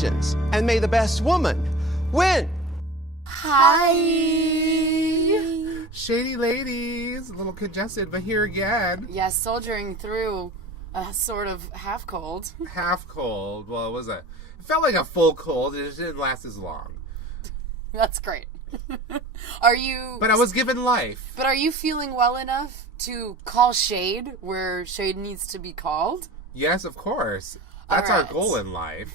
decisions, and may the best woman win. Hi. Shady Ladies, a little congested, but here again. Yes, soldiering through a sort of half cold. Half cold. Well, it felt like a full cold. It just didn't last as long. That's great. But I was given life. But are you feeling well enough to call shade where shade needs to be called? Yes, of course. That's our goal in life.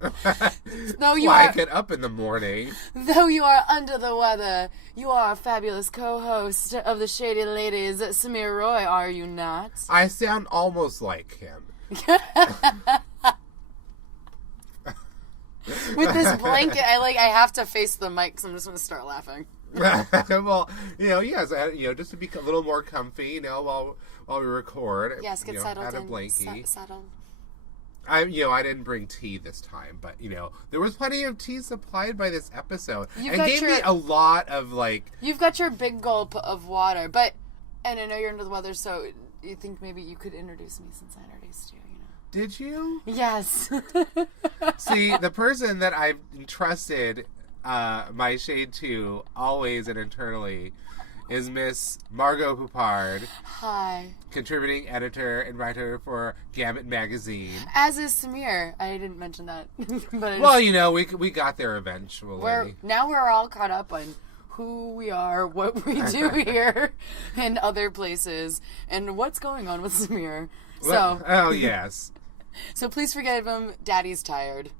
Get up in the morning. Though you are under the weather, you are a fabulous co-host of the Shady Ladies, Samir Roy, are you not? I sound almost like him. With this blanket, I have to face the mic because I'm just going to start laughing. Well, yes, just to be a little more comfy, while we record. Yes, get settled add a in. blankie. Settle. I didn't bring tea this time, but there was plenty of tea supplied by this episode, and gave me a lot of You've got your big gulp of water, and I know you're under the weather, so you think maybe you could introduce me since I introduced you. Did you? Yes. See, the person that I've entrusted my shade to, always and internally, is Miss Margot Poupard. Hi. Contributing editor and writer for Gambit Magazine. As is Samir. I didn't mention that. We got there eventually. Now we're all caught up on who we are, what we do here, and other places, and what's going on with Samir. Oh, yes. So please forgive him. Daddy's tired.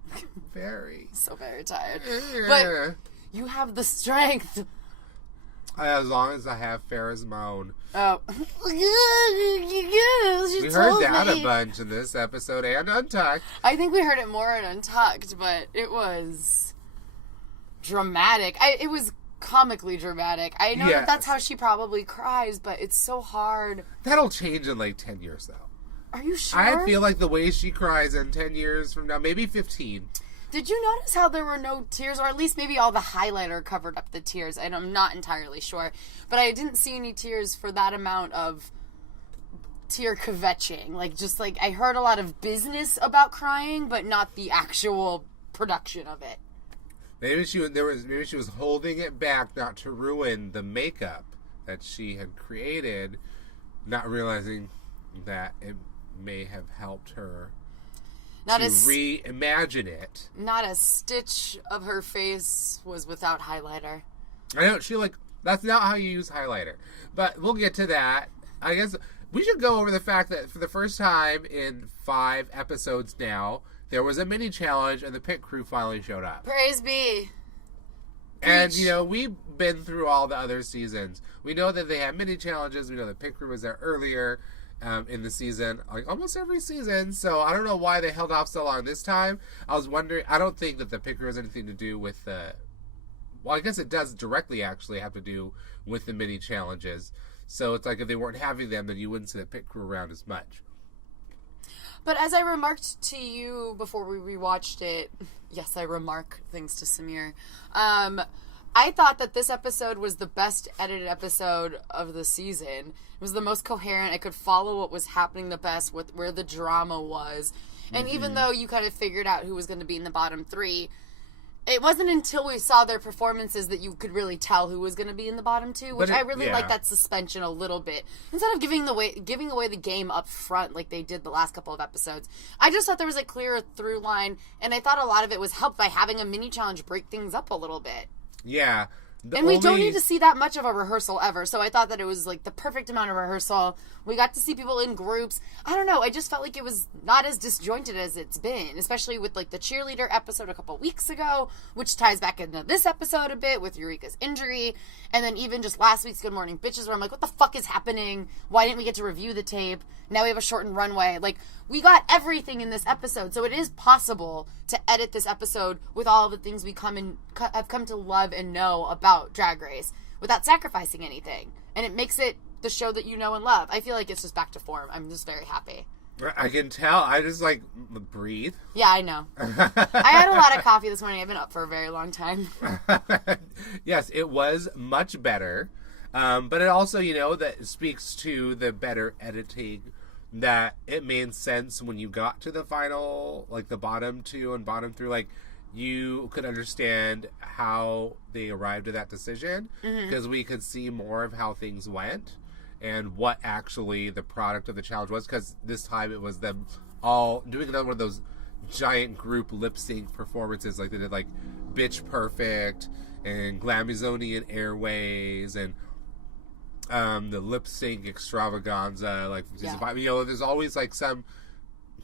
Very. So very tired. But you have the strength. As long as I have Farrah's moan. Oh. We heard that a bunch in this episode and Untucked. I think we heard it more in Untucked, but it was dramatic. It was comically dramatic. I know that's how she probably cries, but it's so hard. That'll change in 10 years, though. Are you sure? I feel like the way she cries in 10 years from now, maybe 15. Did you notice how there were no tears, or at least maybe all the highlighter covered up the tears? And I'm not entirely sure. But I didn't see any tears for that amount of tear kvetching. I heard a lot of business about crying, but not the actual production of it. Maybe she was holding it back not to ruin the makeup that she had created, not realizing that it may have helped her reimagine it. Not a stitch of her face was without highlighter. I know, that's not how you use highlighter. But we'll get to that. I guess we should go over the fact that for the first time in 5 episodes now, there was a mini challenge and the pit crew finally showed up. Praise be. And, we've been through all the other seasons. We know that they have mini challenges. We know the pit crew was there earlier. In the season, almost every season, so I don't know why they held off so long this time. I was wondering, I don't think that the pit crew has anything to do with I guess it does directly actually have to do with the mini challenges. So it's if they weren't having them, then you wouldn't see the pit crew around as much. But as I remarked to you before we rewatched it, yes, I remark things to Samir, I thought that this episode was the best edited episode of the season. It was the most coherent. I could follow what was happening the best, where the drama was. And even though you kind of figured out who was going to be in the bottom 3, it wasn't until we saw their performances that you could really tell who was going to be in the bottom 2, which I really like that suspension a little bit. Instead of giving away the game up front like they did the last couple of episodes, I just thought there was a clearer through line, and I thought a lot of it was helped by having a mini challenge break things up a little bit. Yeah. We don't need to see that much of a rehearsal ever, so I thought that it was the perfect amount of rehearsal. We got to see people in groups. I don't know, I just felt like it was not as disjointed as it's been, especially with the cheerleader episode a couple weeks ago, which ties back into this episode a bit with Eureka's injury, and then even just last week's Good Morning Bitches where I'm what the fuck is happening? Why didn't we get to review the tape? Now we have a shortened runway. We got everything in this episode, so it is possible to edit this episode with all of the things we have come to love and know about Drag Race without sacrificing anything. And it makes it the show that you know and love. I feel like it's just back to form. I'm just very happy. I can tell. I just breathe. Yeah, I know. I had a lot of coffee this morning. I've been up for a very long time. Yes, it was much better. But it also, that speaks to the better editing, that it made sense when you got to the final, like the bottom 2 and bottom 3, like you could understand how they arrived at that decision because we could see more of how things went and what actually the product of the challenge was, because this time it was them all doing another one of those giant group lip sync performances like they did like Bitch Perfect and Glamazonian Airways and the lip sync extravaganza, like you know, there's always like some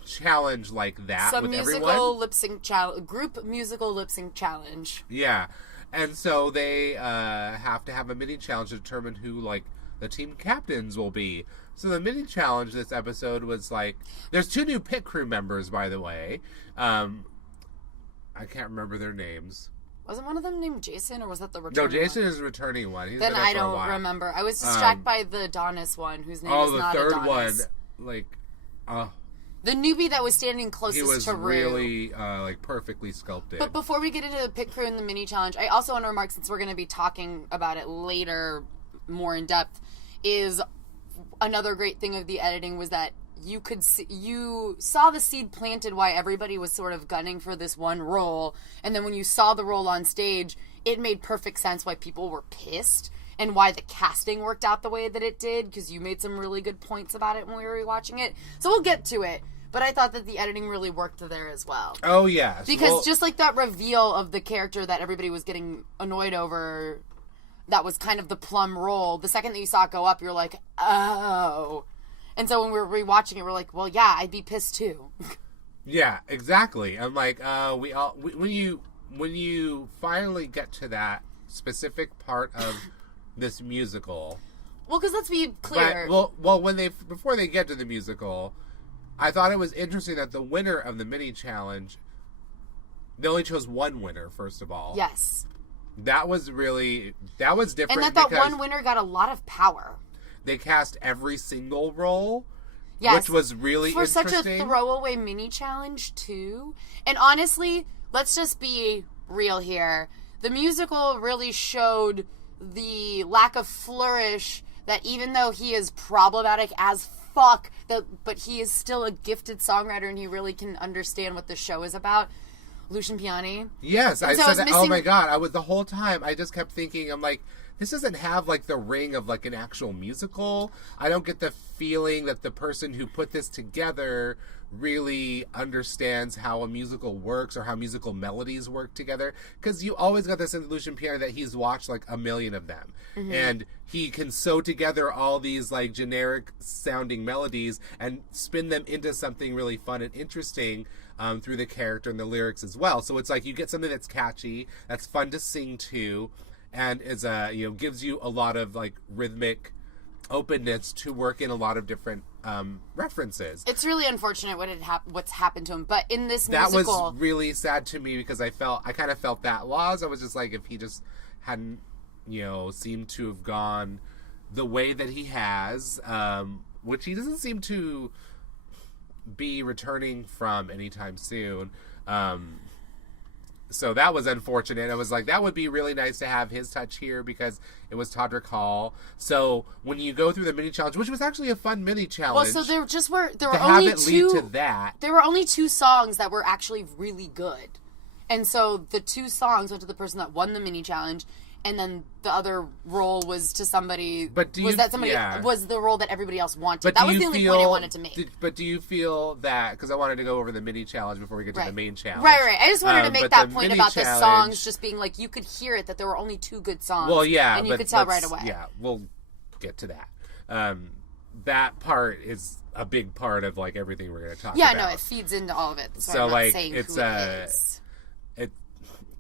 challenge like that some with musical everyone. lip sync challenge, group musical lip sync challenge. Yeah, and so they have to have a mini challenge to determine who like the team captains will be. So the mini challenge this episode was like, there's 2 new pit crew members, by the way. I can't remember their names. Wasn't one of them named Jason, or was that the returning No, Jason one? is returning one. He's Then been there I for a don't while. remember. I was distracted by the Adonis one, whose name is not the third Adonis. one, like, The newbie that was standing he closest was to Rue. really like perfectly sculpted. But before we get into the pit crew and the mini challenge, I also want to remark, since we're going to be talking about it later more in depth, is another great thing of the editing was that you saw the seed planted why everybody was sort of gunning for this one role, and then when you saw the role on stage, it made perfect sense why people were pissed and why the casting worked out the way that it did, because you made some really good points about it when we were rewatching it. So we'll get to it. But I thought that the editing really worked there as well. Oh, yes. Because just like that reveal of the character that everybody was getting annoyed over, that was kind of the plum role, the second that you saw it go up, you're like, oh. And so when we were rewatching it, we're like, well, yeah, I'd be pissed too. Yeah, exactly. I'm like, when you finally get to that specific part of this musical. Well, because let's be clear. Before they get to the musical, I thought it was interesting that the winner of the mini challenge, they only chose one winner, first of all. Yes. That was different. And that one winner got a lot of power. They cast every single role, yes, which was really for interesting. such a throwaway mini challenge, too. And honestly, let's just be real here. The musical really showed the lack of flourish that even though he is problematic as fuck, but he is still a gifted songwriter and he really can understand what the show is about. Lucian Piani. Yes, and I so said that. missing... Oh my god! The whole time I just kept thinking, I'm like, this doesn't have like the ring of like an actual musical. I don't get the feeling that the person who put this together really understands how a musical works or how musical melodies work together. Because you always got this in Lucian Piani that he's watched like a million of them, and he can sew together all these like generic sounding melodies and spin them into something really fun and interesting. Through the character and the lyrics as well. So it's like you get something that's catchy, that's fun to sing to, and is gives you a lot of like rhythmic openness to work in a lot of different references. It's really unfortunate what's happened to him, but in this that musical... was really sad to me because I kind of felt that loss. I was just like, if he just hadn't, seemed to have gone the way that he has, which he doesn't seem to be returning from anytime soon. So that was unfortunate. I was like, that would be really nice to have his touch here because it was Todrick Hall. So when you go through the mini challenge, which was actually a fun mini challenge. Well, so there were only only two. Lead to that. There were only 2 songs that were actually really good, and so the 2 songs went to the person that won the mini challenge. And then the other role was to somebody. Was the role that everybody else wanted. That was the only point I wanted to make. But do you feel that, because I wanted to go over the mini challenge before we get to the main challenge. Right. I just wanted to make that point about the songs just being like, you could hear it, that there were only 2 good songs. Well, yeah. And you could tell right away. Yeah, we'll get to that. That part is a big part of like everything we're going to talk about. Yeah, no, it feeds into all of it. So I'm not saying who it is.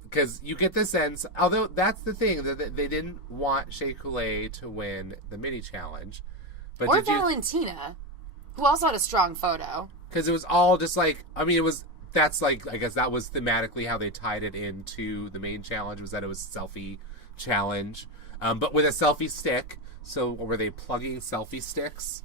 Because you get the sense, although that's the thing, that they didn't want Shea Coulee to win the mini challenge. But or Valentina, who also had a strong photo. Because it was all just like, I guess that was thematically how they tied it into the main challenge, was that it was selfie challenge. But with a selfie stick. So were they plugging selfie sticks?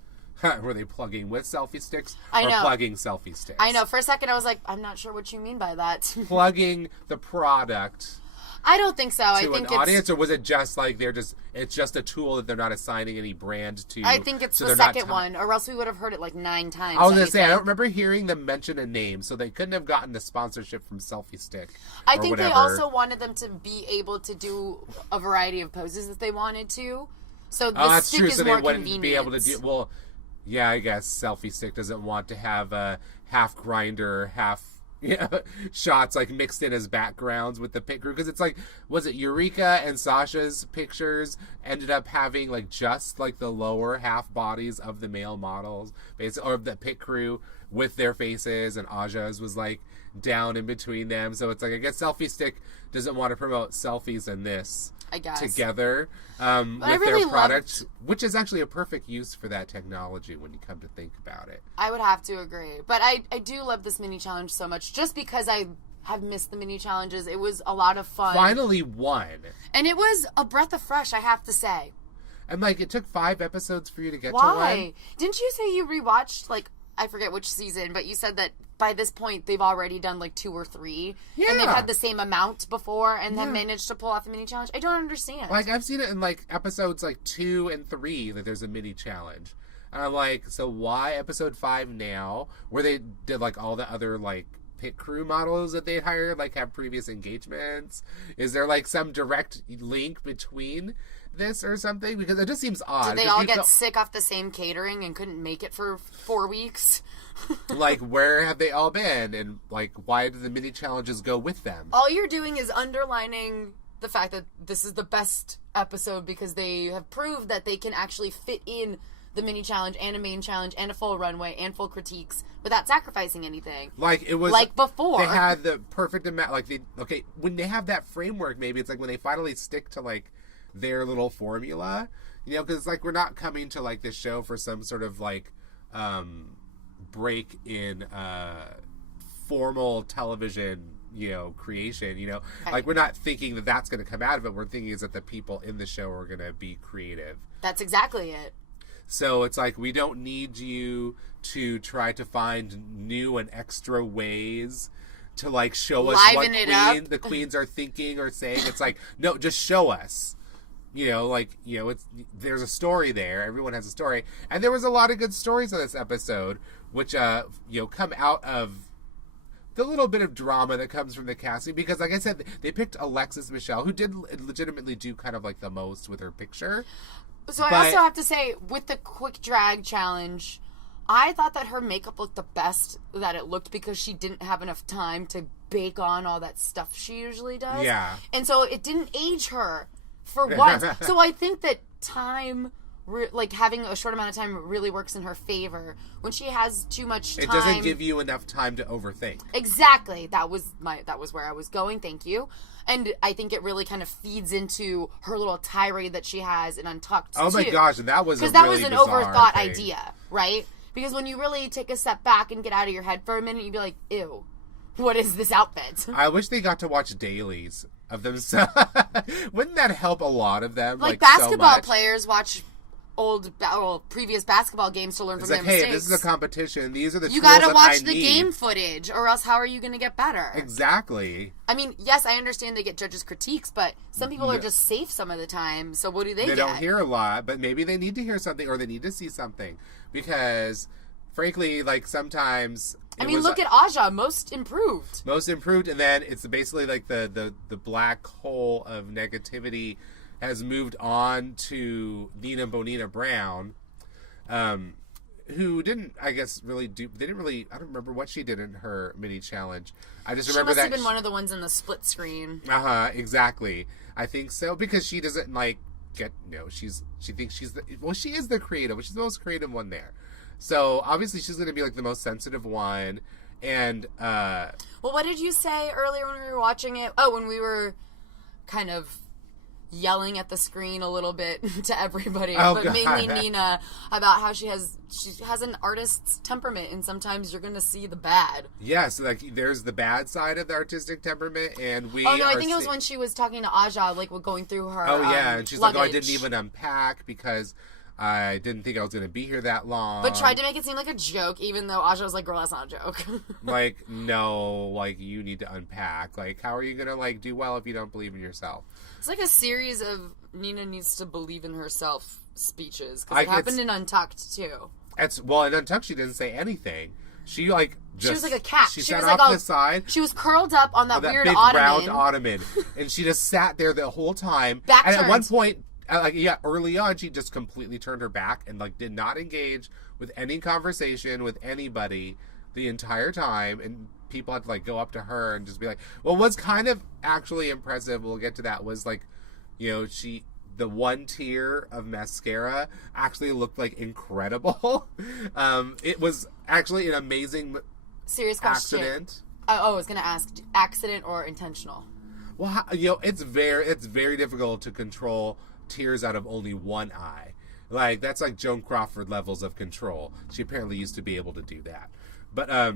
Were they plugging with selfie sticks or plugging selfie sticks? I know. For a second, I was like, I'm not sure what you mean by that. Plugging the product I don't think so. I to think an audience, or was it just like it's just a tool that they're not assigning any brand to? I think it's the second one, or else we would have heard it like 9 times. I was going to say, I don't remember hearing them mention a name, so they couldn't have gotten the sponsorship from Selfie Stick. I think they also wanted them to be able to do a variety of poses if they wanted to. So the stick is more convenient. So they wouldn't be able to do... Well, yeah, I guess Selfie Stick doesn't want to have a half grinder, half... shots like mixed in as backgrounds with the pit crew, because it's like, was it Eureka and Sasha's pictures ended up having like just like the lower half bodies of the male models, basically, or the pit crew with their faces, and Aja's was like down in between them. So it's like, I guess Selfie Stick doesn't want to promote selfies in this, I guess, together with their product, which is actually a perfect use for that technology when you come to think about it. I would have to agree. But I do love this mini challenge so much, just because I have missed the mini challenges. It was a lot of fun. Finally won. And it was a breath of fresh, I have to say. And like, it took 5 episodes for you to get to Why? Didn't you say you rewatched, like, I forget which season, but you said that by this point they've already done like 2 or 3. Yeah. And they've had the same amount before and then managed to pull off a mini challenge. I don't understand. Like, I've seen it in like episodes like 2 and 3 that there's a mini challenge. And I'm like, so why episode 5 now, where they did like all the other like pit crew models that they hired, like have previous engagements? Is there like some direct link between this or something? Because it just seems odd. Did they all get sick off the same catering and couldn't make it for 4 weeks? Like, where have they all been? And like, why did the mini challenges go with them? All you're doing is underlining the fact that this is the best episode because they have proved that they can actually fit in the mini challenge and a main challenge and a full runway and full critiques without sacrificing anything. Like, it was like before. They had the perfect amount. Like, when they have that framework, maybe it's like when they finally stick to like their little formula, because like, we're not coming to like this show for some sort of like break in formal television creation. Like, we're not thinking that that's going to come out of it. We're thinking is that the people in the show are going to be creative. That's exactly it. So it's like, we don't need you to try to find new and extra ways to like show us what the queens are thinking or saying. It's like, no, just show us. There's a story there. Everyone has a story. And there was a lot of good stories on this episode, which, come out of the little bit of drama that comes from the casting. Because, like I said, they picked Alexis Michelle, who did legitimately do kind of like the most with her picture. So I also have to say, with the quick drag challenge, I thought that her makeup looked the best that it looked because she didn't have enough time to bake on all that stuff she usually does. Yeah. And so it didn't age her. For once. So I think that time, like having a short amount of time, really works in her favor. When she has too much time, it doesn't give you enough time to overthink. Exactly. That was where I was going. Thank you. And I think it really kind of feeds into her little tirade that she has in Untucked. Oh my gosh, and that was because that was an overthought idea, right? Because when you really take a step back and get out of your head for a minute, you'd be like, "Ew, what is this outfit?" I wish they got to watch dailies of themselves. Wouldn't that help a lot of them? Like basketball players watch previous basketball games to learn from their mistakes. Hey, this is a competition. These are the you gotta watch the game footage, or else how are you going to get better? Exactly. I mean, yes, I understand they get judges' critiques, but some people are just safe some of the time. So what do they get? They don't hear a lot, but maybe they need to hear something, or they need to see something, because frankly, like sometimes. I mean, look at Aja, most improved. Most improved, and then it's basically like the black hole of negativity has moved on to Nina Bonina Brown, who didn't, I guess, really do. They didn't really. I don't remember what she did in her mini challenge. I just remember that she must have been one of the ones in the split screen. Exactly. I think so, because she doesn't like get. She thinks she's she is the creative. She's the most creative one there. So, obviously, she's going to be, like, the most sensitive one, and, Well, what did you say earlier when we were watching it? Oh, when we were kind of yelling at the screen a little bit to everybody, but mainly Nina, about how she has an artist's temperament, and sometimes you're going to see the bad. Yeah, so, like, there's the bad side of the artistic temperament, and we I think it was when she was talking to Aja, like, going through her and she's luggage. like, I didn't even unpack, because I didn't think I was going to be here that long. But tried to make it seem like a joke, even though Aja was like, girl, that's not a joke. Like, no, like, you need to unpack. Like, how are you going to, like, do well if you don't believe in yourself? It's like a series of Nina needs to believe in herself speeches. Because it happened in Untucked, too. Well, in Untucked, she didn't say anything. She, like, she was like a cat. She was sat like off the side. She was curled up on that weird big ottoman. round ottoman. And she just sat there the whole time. Back and turned. at one point, early on, she just completely turned her back and, like, did not engage with any conversation with anybody the entire time. And people had to, like, go up to her and just be like, well, what's kind of actually impressive, we'll get to that, was, like, you know, the one tier of mascara actually looked like incredible. It was actually an amazing serious question. Accident. I was going to ask, accident or intentional? Well, you know, it's very difficult to control tears out of only one eye. Like, that's like Joan Crawford levels of control. She apparently used to be able to do that. But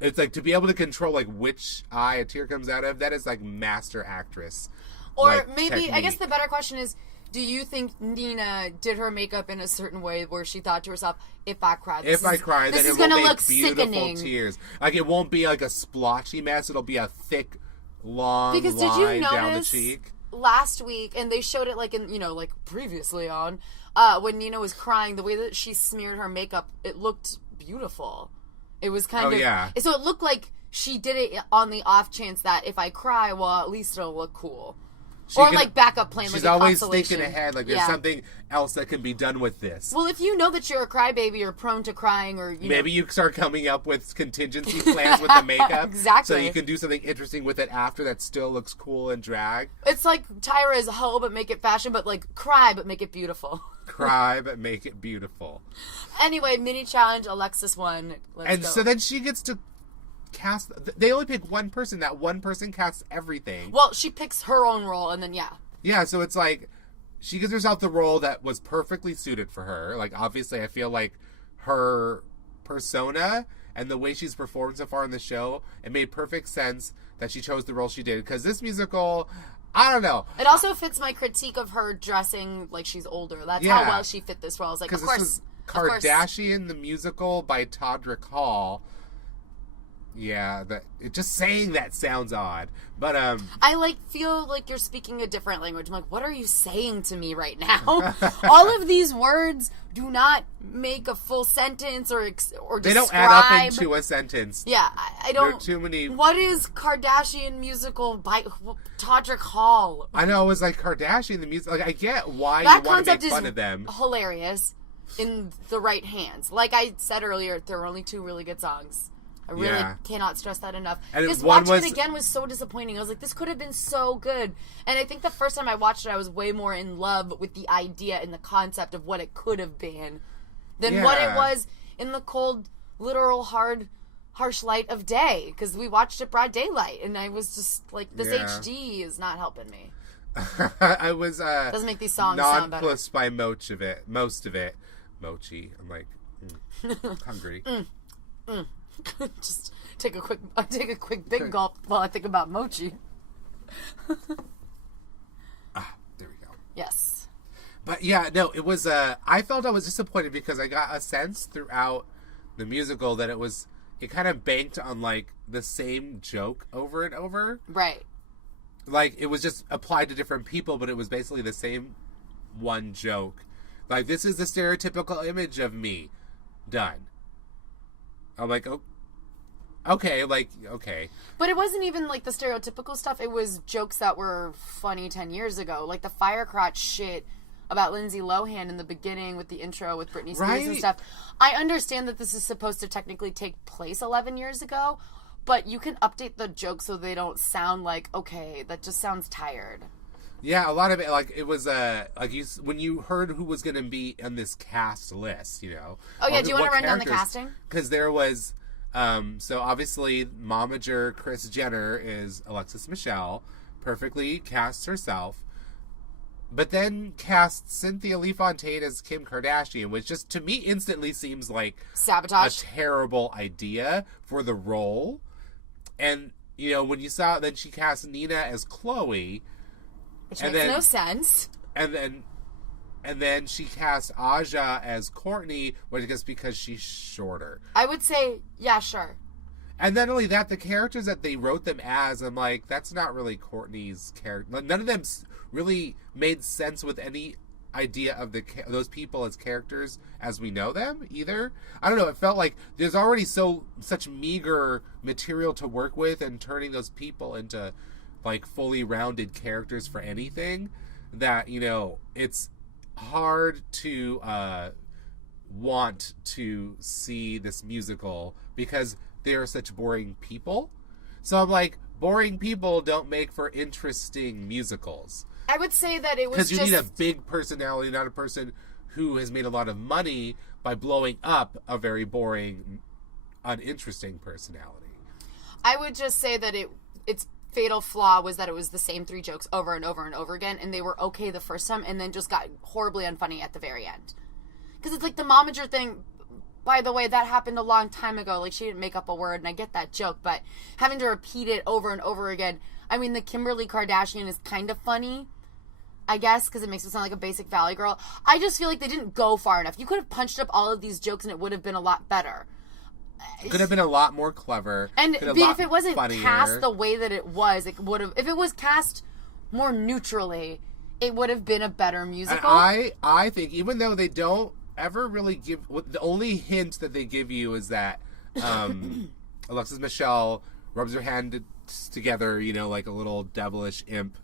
it's like to be able to control like which eye a tear comes out of, that is like master actress. Or like, maybe, technique. I guess the better question is, do you think Nina did her makeup in a certain way where she thought to herself, if I cry, then it will make beautiful sickening. tears. Like, it won't be like a splotchy mess. It'll be a thick, long because line did you down the notice cheek. Last week, and they showed it like in, you know, like previously on, when Nina was crying, the way that she smeared her makeup, it looked beautiful. It was kind of, yeah. So it looked like she did it on the off chance that if I cry, well, at least it'll look cool. Like backup plan, she's like a always consolation. thinking ahead, like there's something else that can be done with this. Well, if you know that you're a crybaby or prone to crying, or maybe you start coming up with contingency plans with the makeup, exactly, so you can do something interesting with it after that still looks cool and drag. It's like Tyra's hoe, but make it fashion, but like cry, but make it beautiful. Cry, but make it beautiful. Anyway, mini challenge, Alexis won. Let's go. So then she gets to cast. They only pick one person. That one person casts everything. Well, she picks her own role, and then yeah, so it's like she gives herself the role that was perfectly suited for her. Like, obviously, I feel like her persona and the way she's performed so far in the show, it made perfect sense that she chose the role she did. Because this musical, I don't know. It also fits my critique of her dressing like she's older. That's how well she fit this role. I was like, of course. This was Kardashian the Musical by Todrick Hall. Yeah, just saying that sounds odd, but I feel like you're speaking a different language. I'm like, what are you saying to me right now? All of these words do not make a full sentence or describe. They don't add up into a sentence. Yeah, I don't. There are too many. What is Kardashian musical by Todrick Hall? I know, it was like Kardashian the music. Like, I get why that you want to make fun is of them. Hilarious in the right hands. Like I said earlier, there were only 2 really good songs. I really cannot stress that enough. And because watching it again was so disappointing. I was like, this could have been so good. And I think the first time I watched it, I was way more in love with the idea and the concept of what it could have been than what it was in the cold, literal, harsh light of day. Because we watched it broad daylight, and I was just like, this HD is not helping me. I was doesn't make these songs sound better. Nonplussed by most of it. Mochi. I'm like, hungry. Just take a quick big gulp while I think about mochi. There we go. Yes. But yeah, no, it was I felt I was disappointed because I got a sense throughout the musical that it kind of banked on like the same joke over and over. Right. Like, it was just applied to different people, but it was basically the same one joke. Like, this is the stereotypical image of me. Done. I'm like, okay. But it wasn't even, like, the stereotypical stuff. It was jokes that were funny 10 years ago. Like, the fire crotch shit about Lindsay Lohan in the beginning with the intro with Britney Spears and stuff. I understand that this is supposed to technically take place 11 years ago, but you can update the jokes so they don't sound like, okay, that just sounds tired. Yeah, a lot of it, like, it was, when you heard who was going to be on this cast list, you know. Oh, yeah, do you want to run down the casting? Because there was, so obviously, momager Kris Jenner is Alexis Michelle, perfectly casts herself, but then casts Cynthia Lee Fontaine as Kim Kardashian, which just, to me, instantly seems like sabotage. A terrible idea for the role. And, you know, when you saw, then she cast Nina as Chloe, which makes no sense. And then And then she cast Aja as Courtney, which I guess because she's shorter. I would say, yeah, sure. And not only that, the characters that they wrote them as, I'm like, that's not really Courtney's character. None of them really made sense with any idea of those people as characters as we know them either. I don't know. It felt like there's already such meager material to work with, and turning those people into like fully rounded characters for anything, that, you know, it's hard to want to see this musical because they are such boring people. So I'm like, boring people don't make for interesting musicals. I would say that it was because you need a big personality, not a person who has made a lot of money by blowing up a very boring, uninteresting personality. I would just say that its fatal flaw was that it was the same 3 jokes over and over and over again, and they were okay the first time, and then just got horribly unfunny at the very end. Because it's like the momager thing. By the way, that happened a long time ago. Like, she didn't make up a word, and I get that joke, but having to repeat it over and over again. I mean, the Kimberly Kardashian is kind of funny, I guess, because it makes it sound like a basic Valley girl. I just feel like they didn't go far enough. You could have punched up all of these jokes, and it would have been a lot better. It could have been a lot more clever. And if it wasn't funnier. cast the way that it was, it would have. If it was cast more neutrally, it would have been a better musical. And I think, even though they don't ever really give, the only hint that they give you is that Alexis Michelle rubs her hands together, you know, like a little devilish imp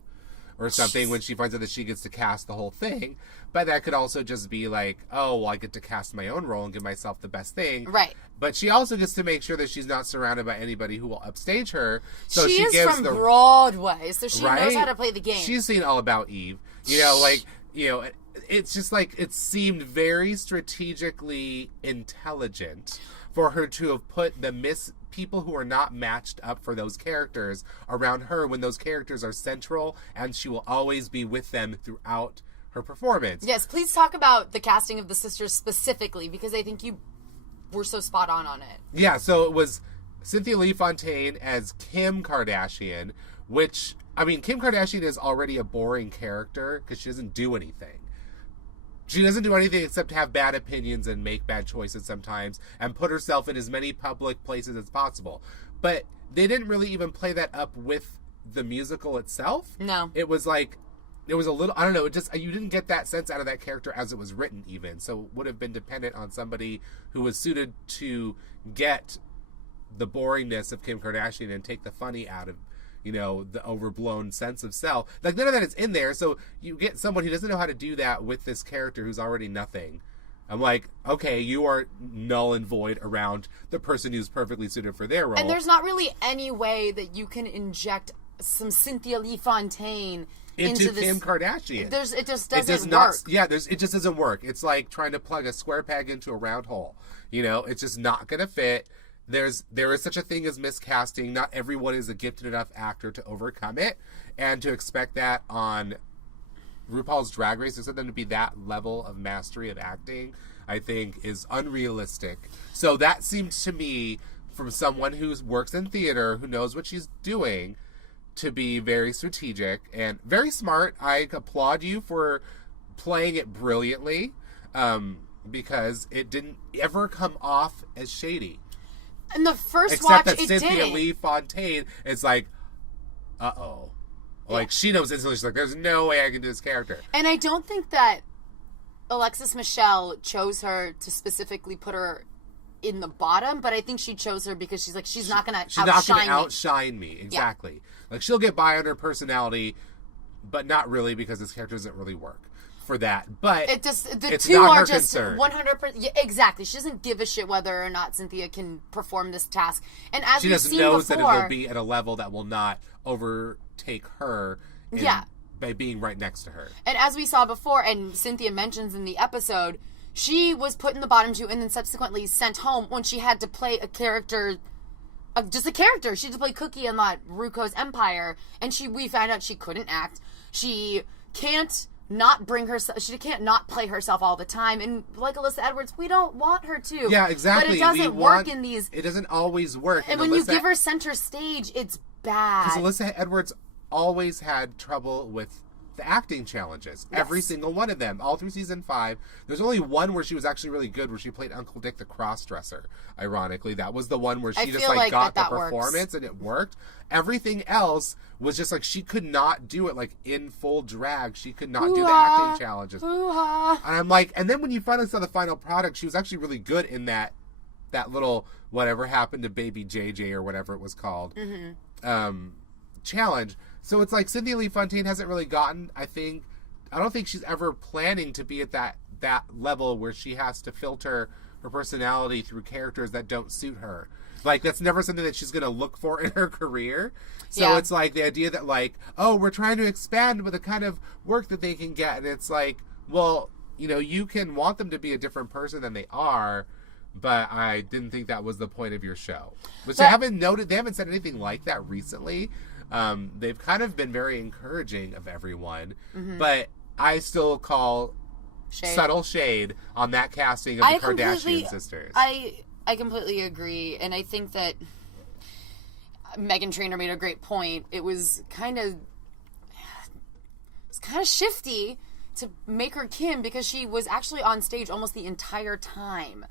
or something, when she finds out that she gets to cast the whole thing. But that could also just be like, oh, well, I get to cast my own role and give myself the best thing. Right. But she also gets to make sure that she's not surrounded by anybody who will upstage her. So she is gives from Broadway, so she knows how to play the game. She's seen All About Eve. You know, like, you know, it's just like, it seemed very strategically intelligent for her to have put the people who are not matched up for those characters around her, when those characters are central and she will always be with them throughout her performance. Yes, please talk about the casting of the sisters specifically, because I think you were so spot on it. Yeah, so it was Cynthia Lee Fontaine as Kim Kardashian, which, I mean, Kim Kardashian is already a boring character because she doesn't do anything. She doesn't do anything except have bad opinions and make bad choices sometimes and put herself in as many public places as possible. But they didn't really even play that up with the musical itself. No. It was like, it was a little, I don't know, it just, you didn't get that sense out of that character as it was written even. So it would have been dependent on somebody who was suited to get the boringness of Kim Kardashian and take the funny out of, you know, the overblown sense of self. Like, none of that is in there, so you get someone who doesn't know how to do that with this character who's already nothing. I'm like, okay, you are null and void around the person who's perfectly suited for their role. And there's not really any way that you can inject some Cynthia Lee Fontaine into this, Kim Kardashian. It just doesn't work. Yeah, it just doesn't work. It's like trying to plug a square peg into a round hole. You know, it's just not going to fit. There is such a thing as miscasting. Not everyone is a gifted enough actor to overcome it, and to expect that on RuPaul's Drag Race, expect them to be that level of mastery of acting, I think is unrealistic. So that seemed to me, from someone who works in theater, who knows what she's doing, to be very strategic and very smart. I applaud you for playing it brilliantly, because it didn't ever come off as shady. In the first Except watch, that it Cynthia didn't. Lee Fontaine is like, uh-oh. Like, she knows instantly. She's like, there's no way I can do this character. And I don't think that Alexis Michelle chose her to specifically put her in the bottom, but I think she chose her because she's like, she's not going to outshine me. Exactly. Yeah. Like, she'll get by on her personality, but not really, because this character doesn't really work for that. But the two are just 100%. Yeah, exactly. She doesn't give a shit whether or not Cynthia can perform this task. And as she just knows that it will be at a level that will not overtake her by being right next to her. And as we saw before, and Cynthia mentions in the episode, she was put in the bottom 2 and then subsequently sent home when she had to play a character, just a character. She had to play Cookie in that Ruko's Empire, and we found out she couldn't act. She can't not play herself all the time, and like Alyssa Edwards, we don't want her to. Yeah, exactly. But it doesn't work in these. It doesn't always work. And when you give her center stage, it's bad. Because Alyssa Edwards always had trouble with the acting challenges. Yes. Every single one of them. All through season 5. There's only one where she was actually really good, where she played Uncle Dick the crossdresser. Ironically, that was the one where she just like got the performance works. And it worked. Everything else was just like she could not do it like in full drag. She could not do the acting challenges. And I'm like, and then when you finally saw the final product, she was actually really good in that little whatever happened to baby JJ or whatever it was called challenge. So it's like Cynthia Lee Fontaine hasn't really gotten, I don't think she's ever planning to be at that level where she has to filter her personality through characters that don't suit her. Like, that's never something that she's going to look for in her career. So it's like the idea that like, oh, we're trying to expand with the kind of work that they can get. And it's like, well, you know, you can want them to be a different person than they are, but I didn't think that was the point of your show. Which I haven't noted, they haven't said anything like that recently. They've kind of been very encouraging of everyone, but I still call subtle shade on that casting of the Kardashian sisters. I completely agree, and I think that Meghan Trainor made a great point. It was kind of shifty to make her Kim because she was actually on stage almost the entire time.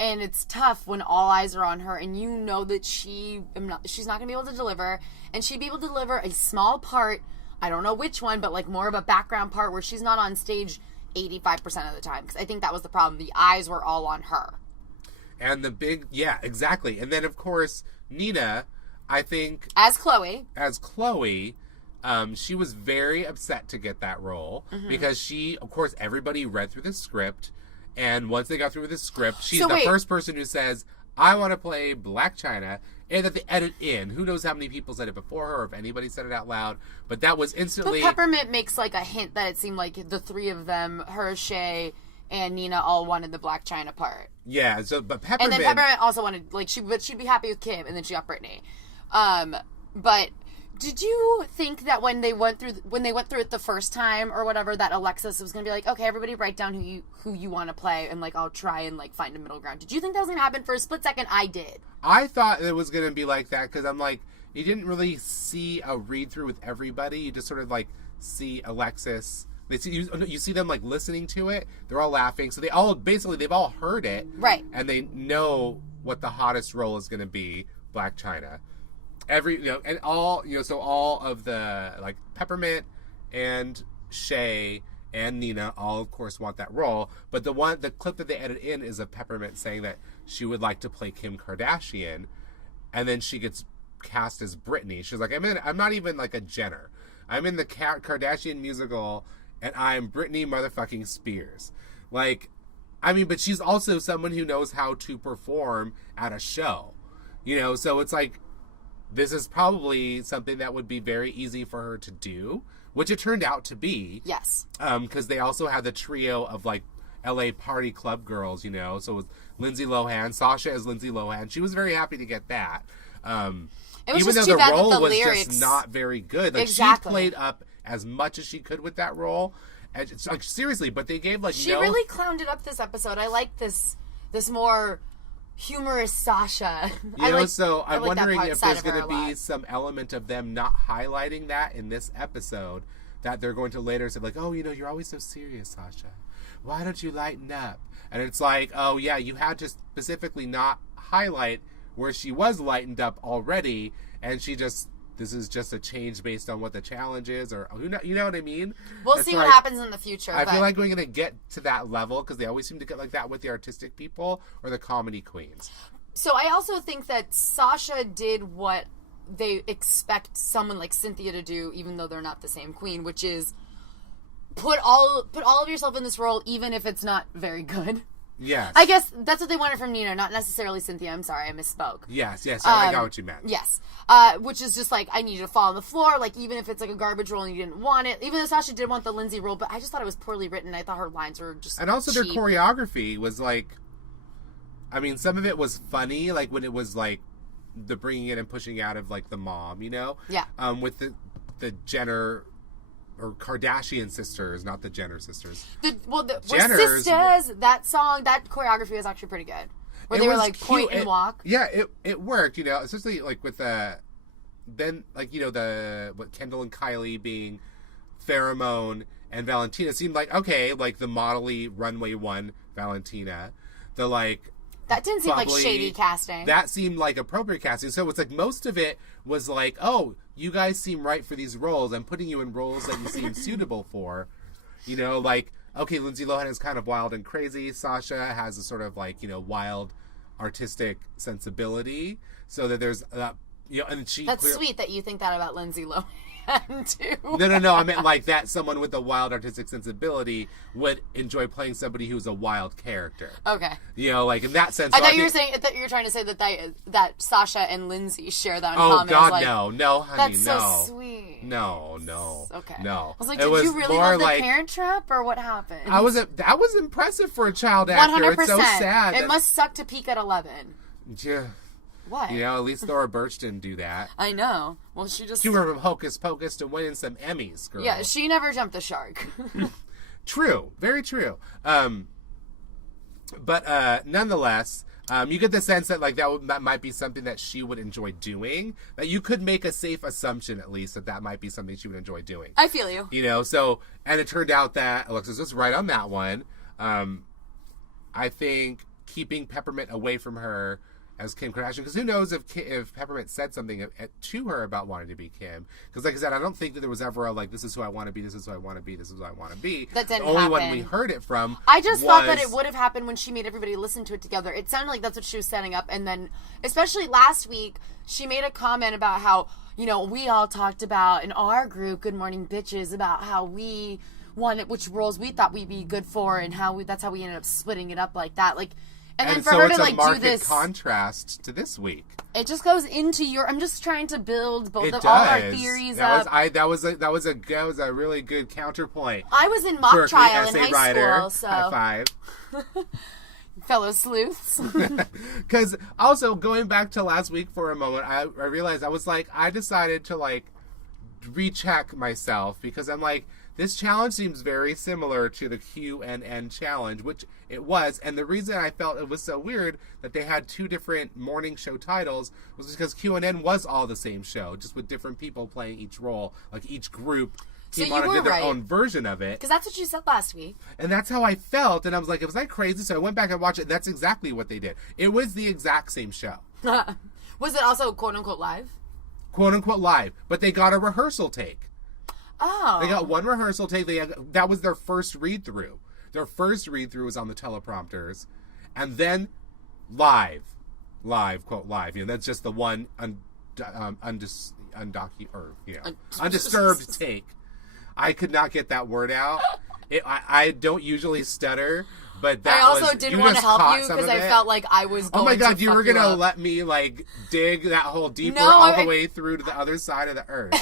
And it's tough when all eyes are on her, and you know that she's not going to be able to deliver, and she'd be able to deliver a small part, I don't know which one, but like more of a background part where she's not on stage 85% of the time, because I think that was the problem. The eyes were all on her. And exactly. And then, of course, Nina, I think... As Chloe, she was very upset to get that role, because she, of course, everybody read through the script, and once they got through the script, she's the first person who says, I want to play Black China, and that they edit in. Who knows how many people said it before her, or if anybody said it out loud, but that was instantly... But Peppermint makes like a hint that it seemed like the three of them, her, Shay, and Nina all wanted the Black China part. Yeah, but Peppermint... And then Peppermint also wanted, like, she'd be happy with Kim, and then she got Brittany. But... Did you think that when they went through it the first time or whatever, that Alexis was going to be like, okay, everybody write down who you want to play, and like I'll try and like find a middle ground? Did you think that was going to happen? For a split second, I did. I thought it was going to be like that because I'm like, you didn't really see a read through with everybody. You just sort of like see Alexis. You see them like listening to it. They're all laughing, so they've all heard it, right? And they know what the hottest role is going to be, Black China. So all of the, like, Peppermint and Shay and Nina all, of course, want that role. But the clip that they edit in is of Peppermint saying that she would like to play Kim Kardashian, and then she gets cast as Brittany. She's like, I'm not even, like, a Jenner. I'm in the Kardashian musical, and I'm Brittany motherfucking Spears. Like, I mean, but she's also someone who knows how to perform at a show. You know, so it's like, this is probably something that would be very easy for her to do, which it turned out to be. Yes. Because they also had the trio of, like, LA party club girls, you know. So it was Lindsay Lohan, Sasha as Lindsay Lohan. She was very happy to get that. Even though the role was just not very good. Like, exactly. She played up as much as she could with that role. And it's, like, seriously, but they gave, like, She really clowned it up this episode. I like this more... humorous Sasha. I'm wondering if there's going to be some element of them not highlighting that in this episode, that they're going to later say, like, oh, you know, you're always so serious, Sasha. Why don't you lighten up? And it's like, oh, yeah, you had to specifically not highlight where she was lightened up already, and this is just a change based on what the challenge is, or you know what I mean? We'll see what happens in the future. I feel like we're going to get to that level because they always seem to get like that with the artistic people or the comedy queens. So I also think that Sasha did what they expect someone like Cynthia to do, even though they're not the same queen, which is put all of yourself in this role, even if it's not very good. Yes. I guess that's what they wanted from Nina, not necessarily Cynthia. I'm sorry, I misspoke. Yes, I got what you meant. Yes. Which is just like, I need you to fall on the floor, like, even if it's like a garbage role and you didn't want it. Even though Sasha did want the Lindsay role, but I just thought it was poorly written. I thought her lines were just And also cheap. Their choreography was like, I mean, some of it was funny, like when it was like the bringing in and pushing out of like the mom, you know? Yeah. With the Jenner... or Kardashian sisters, not the Jenner sisters. We're sisters. That song, that choreography was actually pretty good. Where they were like point and walk. Yeah, it worked, you know, especially like with then like, you know, what Kendall and Kylie being Pheromone and Valentina seemed like, okay, like the modelly Runway 1 Valentina. The, like... That didn't seem bubbly, like shady casting. That seemed like appropriate casting. So it's like most of it was like, oh, you guys seem right for these roles. I'm putting you in roles that you seem suitable for. You know, like, okay, Lindsay Lohan is kind of wild and crazy. Sasha has a sort of like, you know, wild artistic sensibility. So that there's, you know, and she... That's sweet that you think that about Lindsay Lohan, too. No. I meant like that someone with a wild artistic sensibility would enjoy playing somebody who's a wild character. Okay. You know, like in that sense. I thought you were trying to say that Sasha and Lindsay share that in common. Oh God, like, no, honey, that's no. so sweet. No. Okay. No. I was like, did you really love the Parent Trap, or what happened? That was impressive for a child actor. 100%. It's so sad. It must suck to peak at 11. Yeah. What? You know, at least Thora Birch didn't do that. I know. Well, she went from Hocus Pocus to winning some Emmys, girl. Yeah, she never jumped the shark. True. Very true. But nonetheless, you get the sense that like that might be something that she would enjoy doing. That you could make a safe assumption, at least, that might be something she would enjoy doing. I feel you. You know, so, and it turned out that Alexis was right on that one. I think keeping Peppermint away from her as Kim Kardashian, because who knows if Peppermint said something to her about wanting to be Kim. Because like I said, I don't think that there was ever a, like, this is who I want to be, this is who I want to be, this is who I want to be. That didn't happen. The only one we heard it from I just thought that it would have happened when she made everybody listen to it together. It sounded like that's what she was setting up. And then, especially last week, she made a comment about how, you know, we all talked about in our group, Good Morning Bitches, about how we wanted, which roles we thought we'd be good for, and that's how we ended up splitting it up like that. Like, and then for so her it's to like a do this contrast to this week. It just goes into your. I'm just trying to build both of all our theories up. That was a really good counterpoint. I was in mock trial in high school, so high five. Fellow sleuths. Because also going back to last week for a moment, I realized I decided to like recheck myself, because I'm like, this challenge seems very similar to the QNN challenge, which it was. And the reason I felt it was so weird that they had two different morning show titles was because QNN was all the same show, just with different people playing each role. Like each group came on and did their own version of it. Because that's what you said last week. And that's how I felt. And I was like, was I crazy? So I went back and watched it. That's exactly what they did. It was the exact same show. Was it also quote unquote live? Quote unquote live. But they got a rehearsal take. Oh. They got one rehearsal take. That was their first read-through. Their first read-through was on the teleprompters. And then live, quote, live. You know, that's just the one undisturbed take. I could not get that word out. I don't usually stutter, but that I also didn't want to help you because I felt like I was going to. Oh my God, you were going to let me, like, dig that hole deeper the way through to the other side of the earth.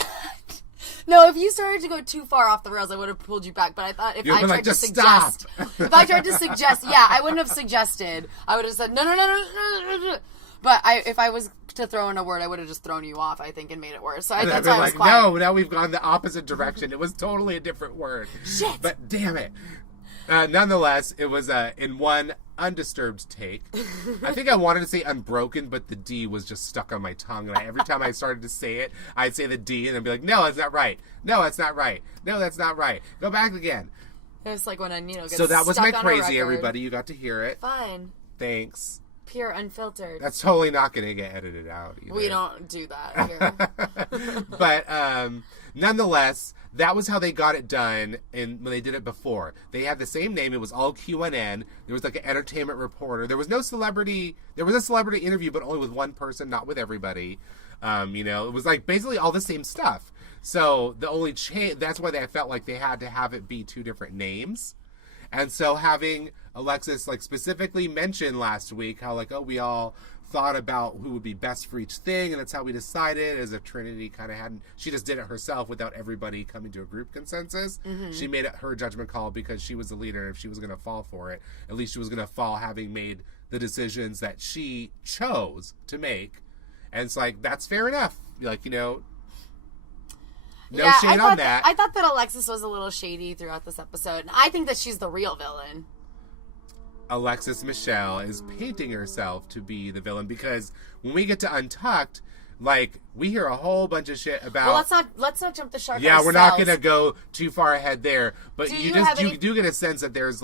No, if you started to go too far off the rails, I would have pulled you back. But I thought if I tried to suggest, I wouldn't have suggested. I would have said no. But if I was to throw in a word, I would have just thrown you off, I think, and made it worse. So that's why I was quiet. No, now we've gone the opposite direction. It was totally a different word. Shit. But damn it. Nonetheless, it was in one undisturbed take. I think I wanted to say unbroken, but the D was just stuck on my tongue. And every time I started to say it, I'd say the D and then be like, no, that's not right. No, that's not right. No, that's not right. Go back again. It's like when gets So that was stuck my on crazy, everybody. You got to hear it. Fine. Thanks. Pure, unfiltered. That's totally not going to get edited out either. We don't do that here. But nonetheless, that was how they got it done when they did it before. They had the same name. It was all QNN. There was like an entertainment reporter. There was no celebrity. There was a celebrity interview, but only with one person, not with everybody. You know, it was like basically all the same stuff. So the only change, that's why I felt like they had to have it be two different names. And so having Alexis like specifically mention last week how like, oh, we all thought about who would be best for each thing, and that's how we decided, as if Trinity kind of hadn't, she just did it herself without everybody coming to a group consensus. Mm-hmm. She made it her judgment call because she was the leader, and if she was going to fall for it, at least she was going to fall having made the decisions that she chose to make. And it's like, that's fair enough. Like, you know, no shade on that. I thought that Alexis was a little shady throughout this episode, and I think that she's the real villain. Alexis Michelle is painting herself to be the villain, because when we get to Untucked, Like, we hear a whole bunch of shit about... Well, let's not jump the shark Yeah, ourselves. we're not going to go too far ahead there. But you do get a sense that there's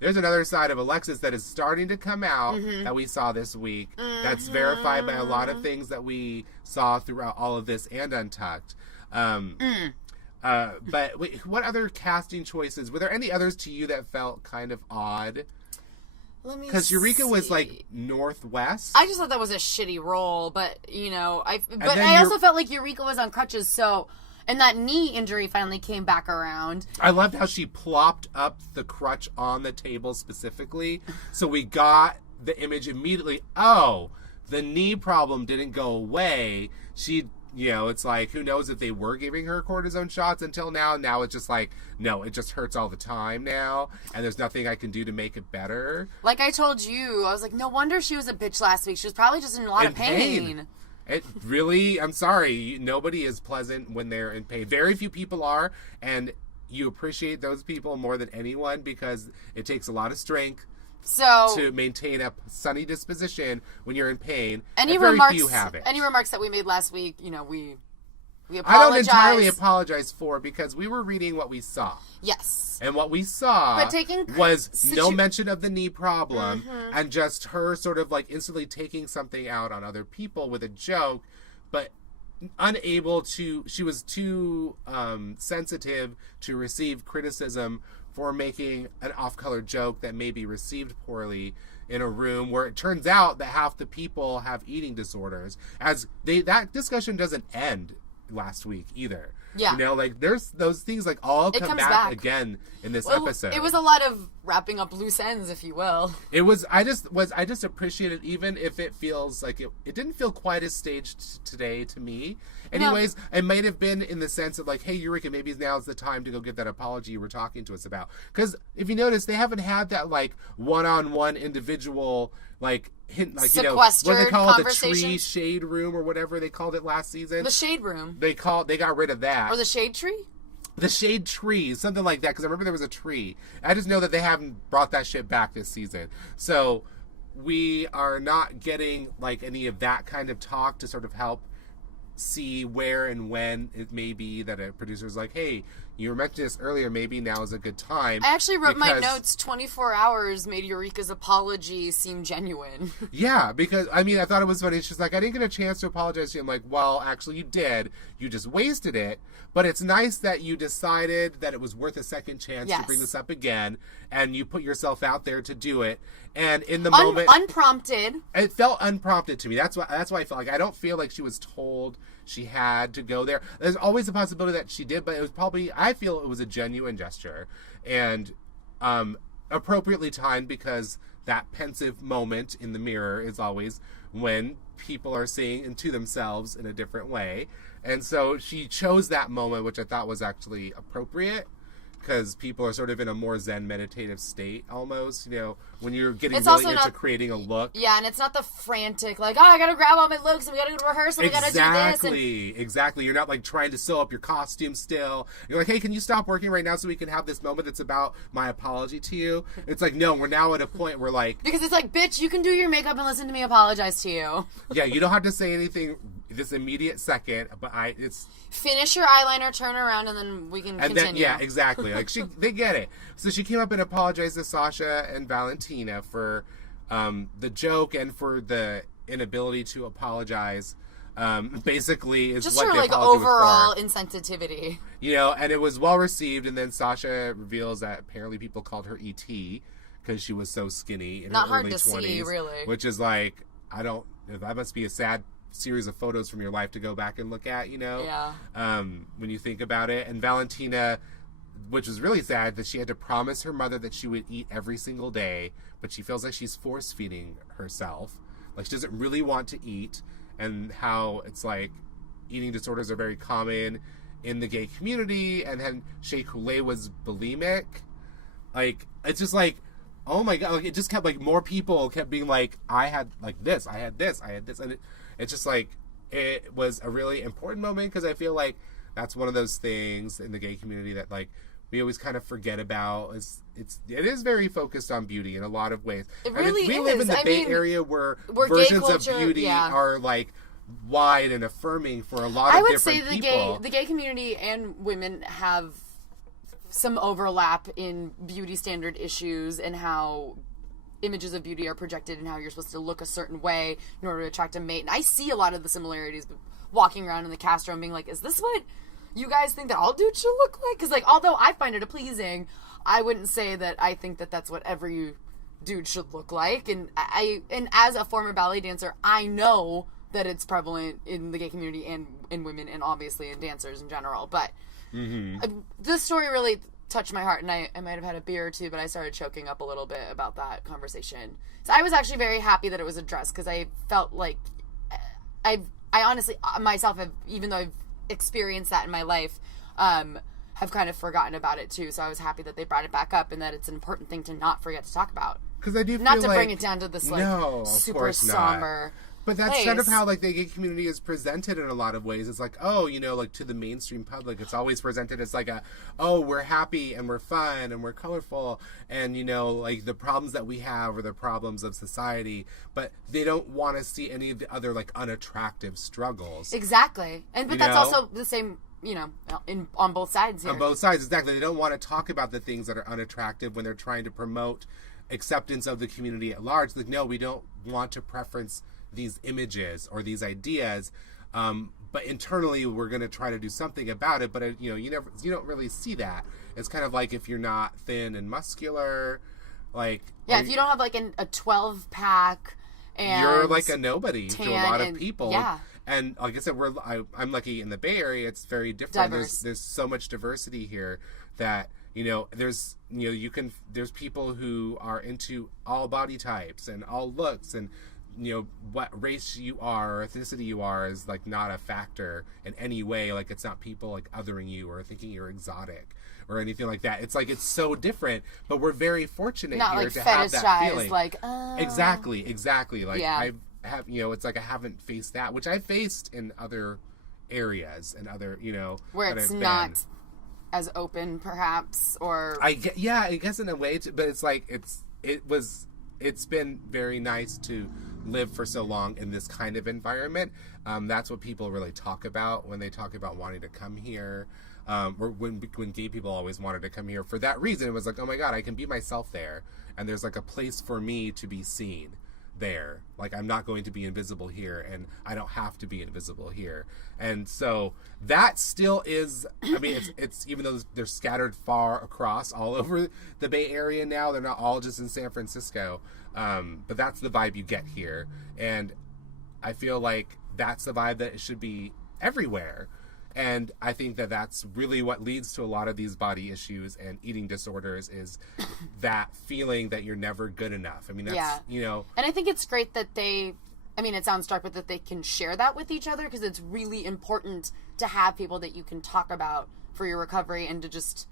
another side of Alexis that is starting to come out that we saw this week. That's verified by a lot of things that we saw throughout all of this and Untucked. But wait, what other casting choices? Were there any others to you that felt kind of odd? Because Eureka was like Northwest. I just thought that was a shitty role, but I also felt like Eureka was on crutches, so and that knee injury finally came back around. I loved how she plopped up the crutch on the table specifically, so we got the image immediately. Oh, the knee problem didn't go away. It's like, who knows if they were giving her cortisone shots until now. Now it's just like, no, it just hurts all the time now, and there's nothing I can do to make it better. Like I told you, I was like, no wonder she was a bitch last week. She was probably just in a lot of pain. It really, I'm sorry, nobody is pleasant when they're in pain. Very few people are, and you appreciate those people more than anyone because it takes a lot of strength to maintain a sunny disposition when you're in pain. Any remarks that we made last week, we apologize. I don't entirely apologize for, because we were reading what we saw. Yes. And what we saw was no mention of the knee problem and just her sort of like instantly taking something out on other people with a joke, but she was too sensitive to receive criticism for making an off-color joke that may be received poorly in a room where it turns out that half the people have eating disorders. That discussion doesn't end last week either. Yeah. There's those things all come back again in this episode. It was a lot of wrapping up loose ends, if you will. It was, I just appreciate it, even if it feels like it didn't feel quite as staged today to me. Anyways, It might have been in the sense of hey, Eureka, maybe now's the time to go get that apology you were talking to us about. Because if you notice, they haven't had that one-on-one individual hint, sequestered what they call it, the conversations? tree shade room or whatever they called it last season. The shade room. They got rid of that. Or the shade tree? The shade tree, something like that, because I remember there was a tree. I just know that they haven't brought that shit back this season. So we are not getting any of that kind of talk to sort of help see where and when it may be that a producer's like, hey, you were mentioning this earlier, maybe now is a good time. I actually wrote my notes, 24 hours made Eureka's apology seem genuine. Yeah, because, I thought it was funny. She's like, I didn't get a chance to apologize to you. I'm like, well, actually you did. You just wasted it. But it's nice that you decided that it was worth a second chance to bring this up again, and you put yourself out there to do it. And in the moment... Unprompted. It felt unprompted to me. That's why I felt like I don't feel like she was told she had to go there. There's always a possibility that she did, but it was probably... I feel it was a genuine gesture. And appropriately timed, because that pensive moment in the mirror is always when people are seeing into themselves in a different way. And so she chose that moment, which I thought was actually appropriate, because people are sort of in a more zen meditative state almost, when you're getting really into creating a look. Yeah, and it's not the frantic, I gotta grab all my looks, and we gotta go to rehearsal, we gotta do this. Exactly. You're not trying to sew up your costume still. You're like, hey, can you stop working right now so we can have this moment that's about my apology to you? It's no, we're now at a point where because it's bitch, you can do your makeup and listen to me apologize to you. Yeah, you don't have to say anything this immediate second, but it's... Finish your eyeliner, turn around, and then we can continue. Then, yeah, exactly. They get it. So she came up and apologized to Sasha and Valentina for the joke and for the inability to apologize. Basically, is just what for the apology overall was for. insensitivity. And it was well received. And then Sasha reveals that apparently people called her E.T. because she was so skinny in Not her early hard to 20s. See, really. Which is that must be a sad series of photos from your life to go back and look at, Yeah. When you think about it. And Valentina, which was really sad, that she had to promise her mother that she would eat every single day, but she feels like she's force-feeding herself. She doesn't really want to eat, and how it's eating disorders are very common in the gay community, and then Shea Coulee was bulimic. It's just oh my God, it just kept more people kept being I had this, I had this, and it's just it was a really important moment, because I feel that's one of those things in the gay community that we always kind of forget about. It is very focused on beauty in a lot of ways. It really we is. live in the Bay Area where versions of beauty are wide and affirming for a lot of different people. I would say the gay community and women have some overlap in beauty standard issues and how images of beauty are projected and how you're supposed to look a certain way in order to attract a mate. And I see a lot of the similarities walking around in the cast room being like, is this what you guys think that all dudes should look like? Because, like, although I find it pleasing, I wouldn't say that I think that that's what every dude should look like. And and as a former ballet dancer, I know that it's prevalent in the gay community and in women and obviously in dancers in general. But this story really touched my heart, and I might have had a beer or two, but I started choking up a little bit about that conversation. So I was actually very happy that it was addressed, because I felt like I honestly myself have, even though I've experienced that in my life, have kind of forgotten about it too. So I was happy that they brought it back up and that it's an important thing to not forget to talk about. Because I do not feel to like, bring it down to this like super somber. But that's kind of how, like, the gay community is presented in a lot of ways. It's like, oh, you know, like, to the mainstream public, it's always presented as like we're happy and we're fun and we're colorful and, you know, like, the problems that we have are the problems of society. But they don't want to see any of the other, like, unattractive struggles. Exactly. But that's also the same, you know, on both sides here. On both sides, exactly. They don't want to talk about the things that are unattractive when they're trying to promote acceptance of the community at large. Like, no, we don't want to preference these images or these ideas, but internally we're going to try to do something about it. But you know, you don't really see that. It's kind of like if you're not thin and muscular, like if you don't have like a 12-pack, and you're like a nobody to a lot of people. Yeah. And like I said, I'm lucky in the Bay Area. It's very different. There's so much diversity here that, you know, there's people who are into all body types and all looks, and, you know, what race you are or ethnicity you are is, like, not a factor in any way. Like, it's not people, like, othering you or thinking you're exotic or anything like that. It's like, it's so different, but we're very fortunate not here like to have that feeling. Like, Exactly. Like, I have, you know, it's like I haven't faced that, which I've faced in other areas and other, you know, where it's not as open, perhaps, or I guess in a way, but it's like it's been very nice to live for so long in this kind of environment. That's what people really talk about when they talk about wanting to come here. Or when gay people always wanted to come here for that reason. It was like, oh my God, I can be myself there, and there's like a place for me to be seen there. Like, I'm not going to be invisible here, and I don't have to be invisible here. And so that still is, I mean, it's even though they're scattered far across all over the Bay Area now, they're not all just in San Francisco, but that's the vibe you get here. And I feel like that's the vibe that it should be everywhere. And I think that that's really what leads to a lot of these body issues and eating disorders, is that feeling that you're never good enough. I mean, that's, you know. And I think it's great that it sounds dark, but that they can share that with each other, because it's really important to have people that you can talk about for your recovery and to just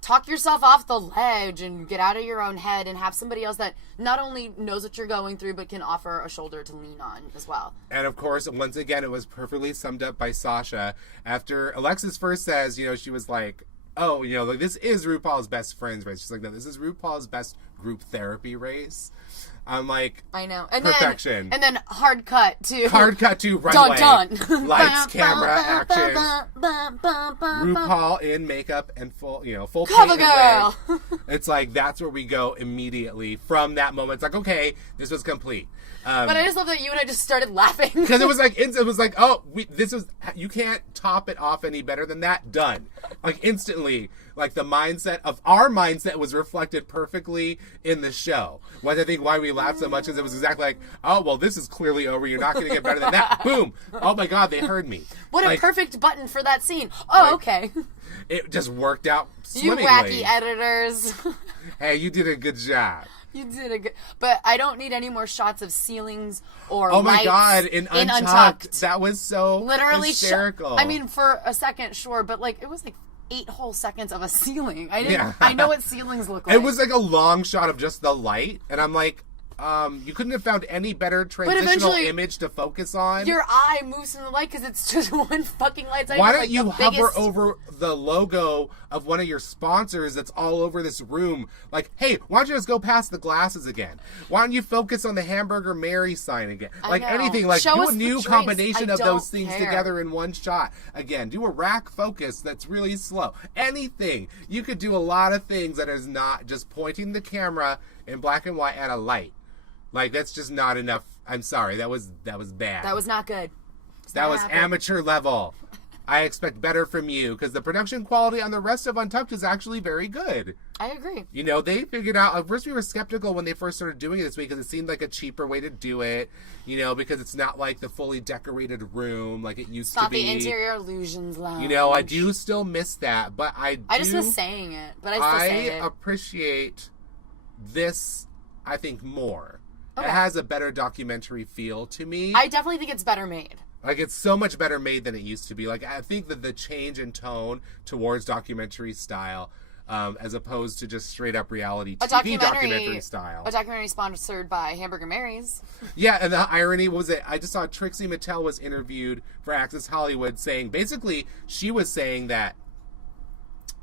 talk yourself off the ledge and get out of your own head and have somebody else that not only knows what you're going through, but can offer a shoulder to lean on as well. And of course, once again, it was perfectly summed up by Sasha. After Alexis first says, you know, she was like, oh, you know, like, this is RuPaul's best friends race. She's like, no, this is RuPaul's best group therapy race. I'm like, I know. And perfection. Then hard cut to runway. Dun. Lights, camera, action. RuPaul in makeup and full cover girl. It's like, that's where we go immediately from that moment. It's like, okay, this was complete. But I just love that you and I just started laughing. Because it was like, oh, you can't top it off any better than that. Done. Like, instantly, like, our mindset was reflected perfectly in the show. I think why we laughed so much is it was exactly like, oh, well, this is clearly over. You're not going to get better than that. Boom. Oh my God, they heard me. What a perfect button for that scene. Oh, okay. It just worked out swimmingly. You wacky editors. Hey, you did a good job. You did a good, but I don't need any more shots of ceilings or oh my lights God, in Untucked. That was so literally hysterical. I mean, for a second, sure, but like, it was like 8 whole seconds of a ceiling. I know what ceilings look like. It was like a long shot of just the light, and I'm like, you couldn't have found any better transitional image to focus on. Your eye moves from the light because it's just one fucking light. Why don't you hover over the logo of one of your sponsors that's all over this room? Like, hey, why don't you just go past the glasses again? Why don't you focus on the Hamburger Mary sign again? Like anything, like do a new combination of those things together in one shot. Again, do a rack focus that's really slow. Anything. You could do a lot of things that is not just pointing the camera in black and white at a light. Like, that's just not enough. I'm sorry. That was bad. That was not good. That was amateur level. I expect better from you because the production quality on the rest of Untucked is actually very good. I agree. You know, they figured out, at first we were skeptical when they first started doing it this way because it seemed like a cheaper way to do it, you know, because it's not like the fully decorated room like it used to be. It's not the Interior Illusions Lounge. You know, I do still miss that, but I just miss saying it, but I still say it. I appreciate this, I think, more. Okay. It has a better documentary feel to me. I definitely think it's better made. Like, it's so much better made than it used to be. Like, I think that the change in tone towards documentary style, as opposed to just straight up reality TV documentary style. A documentary sponsored by Hamburger Mary's. Yeah, and the irony was it. I just saw Trixie Mattel was interviewed for Access Hollywood saying, basically, she was saying that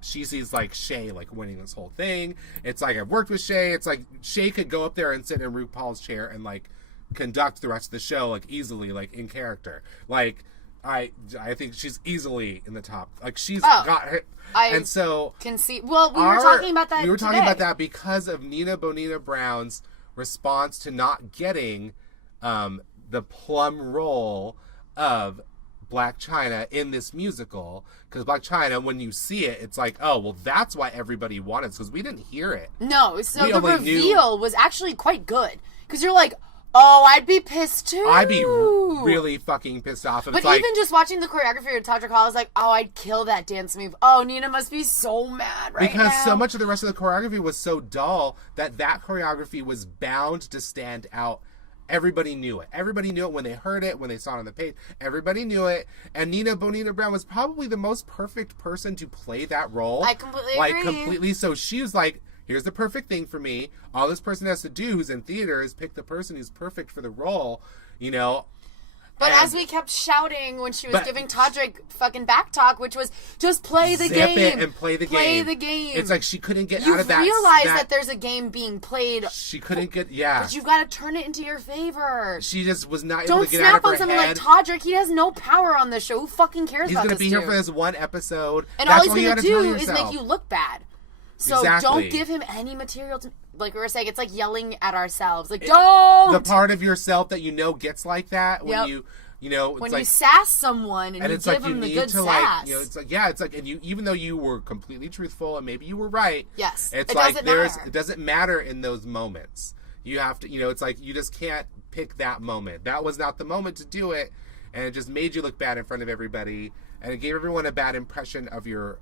she sees, like, Shay, like, winning this whole thing. It's like, I've worked with Shay. It's like, Shay could go up there and sit in RuPaul's chair and, like, conduct the rest of the show, like, easily, like, in character. Like, I think she's easily in the top. Like, she's got her. And so can see. Well, we were talking about that. We were talking about that because of Nina Bonina Brown's response to not getting the plum role of Black China in this musical. Because Black China, when you see it, it's like, oh, well, that's why everybody wanted it, because we didn't hear it. No, so the reveal was actually quite good. Because you're like, oh, I'd be pissed too. I'd be really fucking pissed off. But even just watching the choreography of Todrick Hall, I was like, oh, I'd kill that dance move. Oh, Nina must be so mad right now. Because so much of the rest of the choreography was so dull that choreography was bound to stand out. Everybody knew it. Everybody knew it when they heard it, when they saw it on the page. Everybody knew it. And Nina Bonina Brown was probably the most perfect person to play that role. I completely agree. Like, completely. So she was like, here's the perfect thing for me. All this person has to do who's in theater is pick the person who's perfect for the role, you know. But as we kept shouting when she was giving Todrick fucking back talk, which was, just play the game. Zip it and play the game. Play the game. It's like she couldn't get out of that. You realize that there's a game being played. She couldn't get, yeah. But you've got to turn it into your favor. She just was not able to get out of her head. Don't snap on something like Todrick. He has no power on this show. Who fucking cares about this He's going to be here for this one episode. And all he's going to do is make you look bad. So don't give him any material to, like we were saying, it's like yelling at ourselves. Like, don't! The part of yourself that you know gets like that when you know, it's when like, you sass someone and you it's give like them the need good to, sass. like, you know, it's like, yeah, it's like, and you, even though you were completely truthful and maybe you were right, yes, it's it like doesn't it doesn't matter in those moments. You have to, you know, it's like you just can't pick that moment. That was not the moment to do it, and it just made you look bad in front of everybody, and it gave everybody a bad impression of your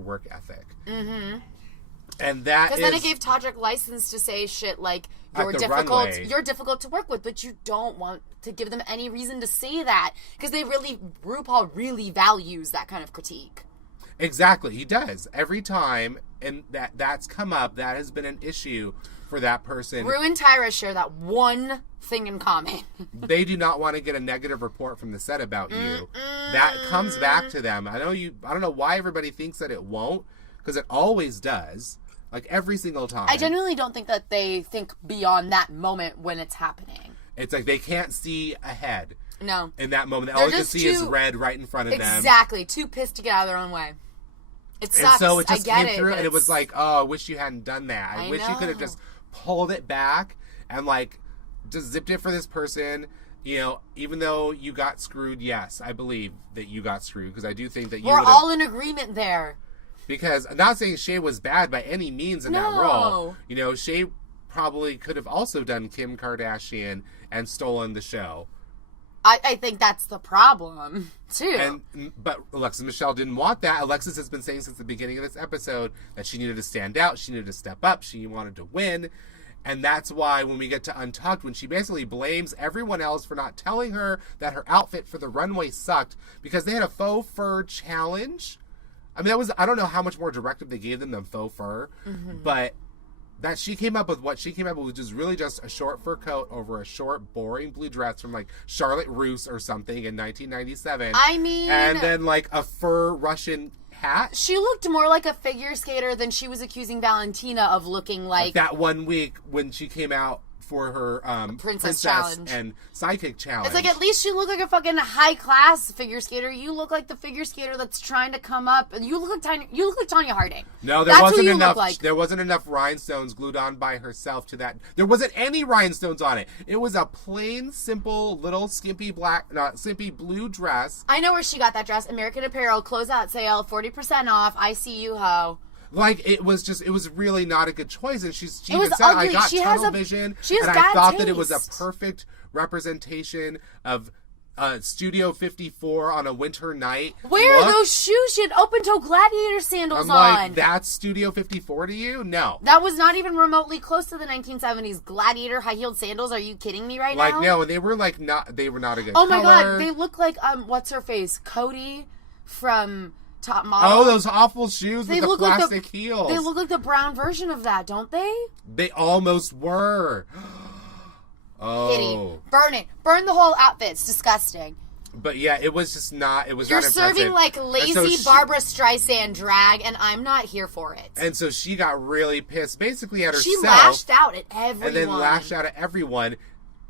work ethic. Mm-hmm. And that because then it gave Todrick license to say shit like you're difficult to work with, but you don't want to give them any reason to say that because RuPaul really values that kind of critique. Exactly, he does every time, and that's come up. That has been an issue for that person. Ru and Tyra share that one thing in common. They do not want to get a negative report from the set about you. That comes back to them. I don't know why everybody thinks that it won't, because it always does. Like, every single time. I genuinely don't think that they think beyond that moment when it's happening. It's like they can't see ahead. No. In that moment. All you can see is red right in front of them. Exactly. Too pissed to get out of their own way. It sucks. And so it just came through, and it was like, oh, I wish you hadn't done that. I wish you could have just pulled it back and, like, just zipped it for this person. You know, even though you got screwed, yes, I believe that you got screwed, because I do think that you We're all in agreement there. Because I'm not saying Shay was bad by any means in that role. You know, Shay probably could have also done Kim Kardashian and stolen the show. I think that's the problem, too. But Alexis Michelle didn't want that. Alexis has been saying since the beginning of this episode that she needed to stand out. She needed to step up. She wanted to win. And that's why when we get to Untucked, when she basically blames everyone else for not telling her that her outfit for the runway sucked because they had a faux fur challenge. I mean, I don't know how much more directive they gave them than faux fur, but that she came up with what she came up with, which is really just a short fur coat over a short, boring blue dress from like Charlotte Russe or something in 1997. I mean, and then like a fur Russian hat. She looked more like a figure skater than she was accusing Valentina of looking like. That one week when she came out for her Princess Challenge and Sidekick Challenge. It's like, at least you look like a fucking high-class figure skater. You look like the figure skater that's trying to come up. You look like Tanya Harding. No, there wasn't enough. There wasn't enough rhinestones glued on by herself to that. There wasn't any rhinestones on it. It was a plain, simple, little skimpy blue dress. I know where she got that dress. American Apparel closeout sale, 40% off. I see you, ho. Like, it was really not a good choice. And she even said, ugly. I got tunnel vision. And I thought that it was a perfect representation of Studio 54 on a winter night. Where are those shoes? She had open-toe gladiator sandals on. I'm like, that's Studio 54 to you? No. That was not even remotely close to the 1970s gladiator high-heeled sandals. Are you kidding me right now? Like, no, they were not a good color. Oh my God, they look like, what's her face? Cody from Top Model. Oh, those awful shoes with the plastic heels. They look like the brown version of that, don't they? They almost were. Oh. Kitty. Burn it. Burn the whole outfit. It's disgusting. But yeah, it was just not, it was You're not impressive. serving like lazy Barbara Streisand drag, and I'm not here for it. And so she got really pissed, basically at herself. She lashed out at everyone. And then lashed out at everyone,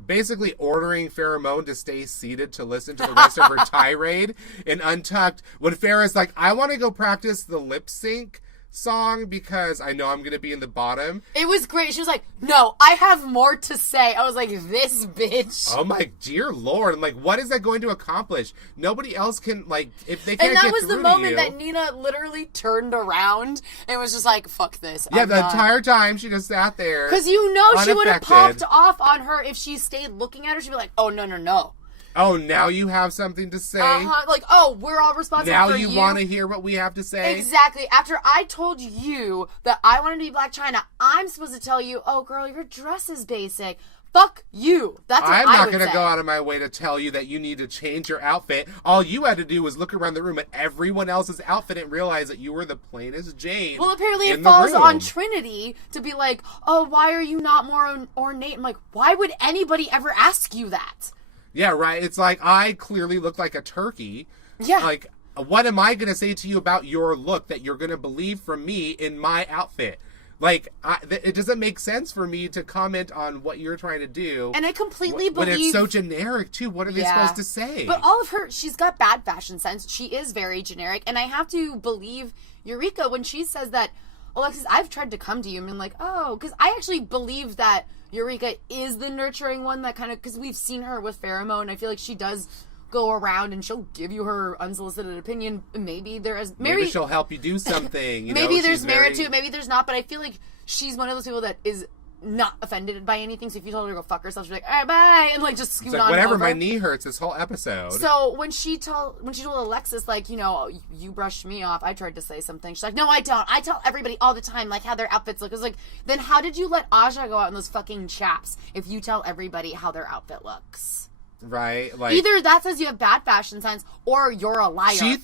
basically ordering Pheromone to stay seated to listen to the rest of her tirade in Untucked. When Farrah's like, I want to go practice the lip sync song because I know I'm going to be in the bottom. It was great. She was like, no, I have more to say. I was like, this bitch. Oh my dear Lord. I'm like, what is that going to accomplish? Nobody else can, like, if they can't get through to you. And that was the moment that Nina literally turned around and was just like, fuck this. Yeah, the entire time she just sat there. Because you know she would have popped off on her if she stayed looking at her. She'd be like, oh, no. Oh, now you have something to say? Like, oh, we're all responsible for you. Now you want to hear what we have to say? Exactly. After I told you that I wanted to be Blac Chyna, I'm supposed to tell you, oh, girl, your dress is basic. Fuck you. That's what I would say. I'm not going to go out of my way to tell you that you need to change your outfit. All you had to do was look around the room at everyone else's outfit and realize that you were the plainest Jane. Well, apparently it falls on Trinity to be like, oh, why are you not more ornate? I'm like, why would anybody ever ask you that? Yeah, right. It's like, I clearly look like a turkey. Yeah. Like, what am I going to say to you about your look that you're going to believe from me in my outfit? Like, it doesn't make sense for me to comment on what you're trying to do. And I completely believe... But it's so generic, too. What are they supposed to say? But all of her... She's got bad fashion sense. She is very generic. And I have to believe Eureka when she says that, Alexis, I've tried to come to you and been like, oh... Because I actually believe that Eureka is the nurturing one that kind of... Because we've seen her with Pheromone. I feel like she does go around and she'll give you her unsolicited opinion. Maybe there is... Maybe she'll help you do something. Maybe there's merit to it. Maybe there's not. But I feel like she's one of those people that is not offended by anything. So if you told her to go fuck herself, she'd be like, all right, bye. And like just scoot on whatever, over. My knee hurts this whole episode. So when she told Alexis, like, you know, you brushed me off, I tried to say something. She's like, no, I don't. I tell everybody all the time, like, how their outfits look. I was like, then how did you let Aja go out in those fucking chaps if you tell everybody how their outfit looks? Right? Like, either that says you have bad fashion sense or you're a liar. She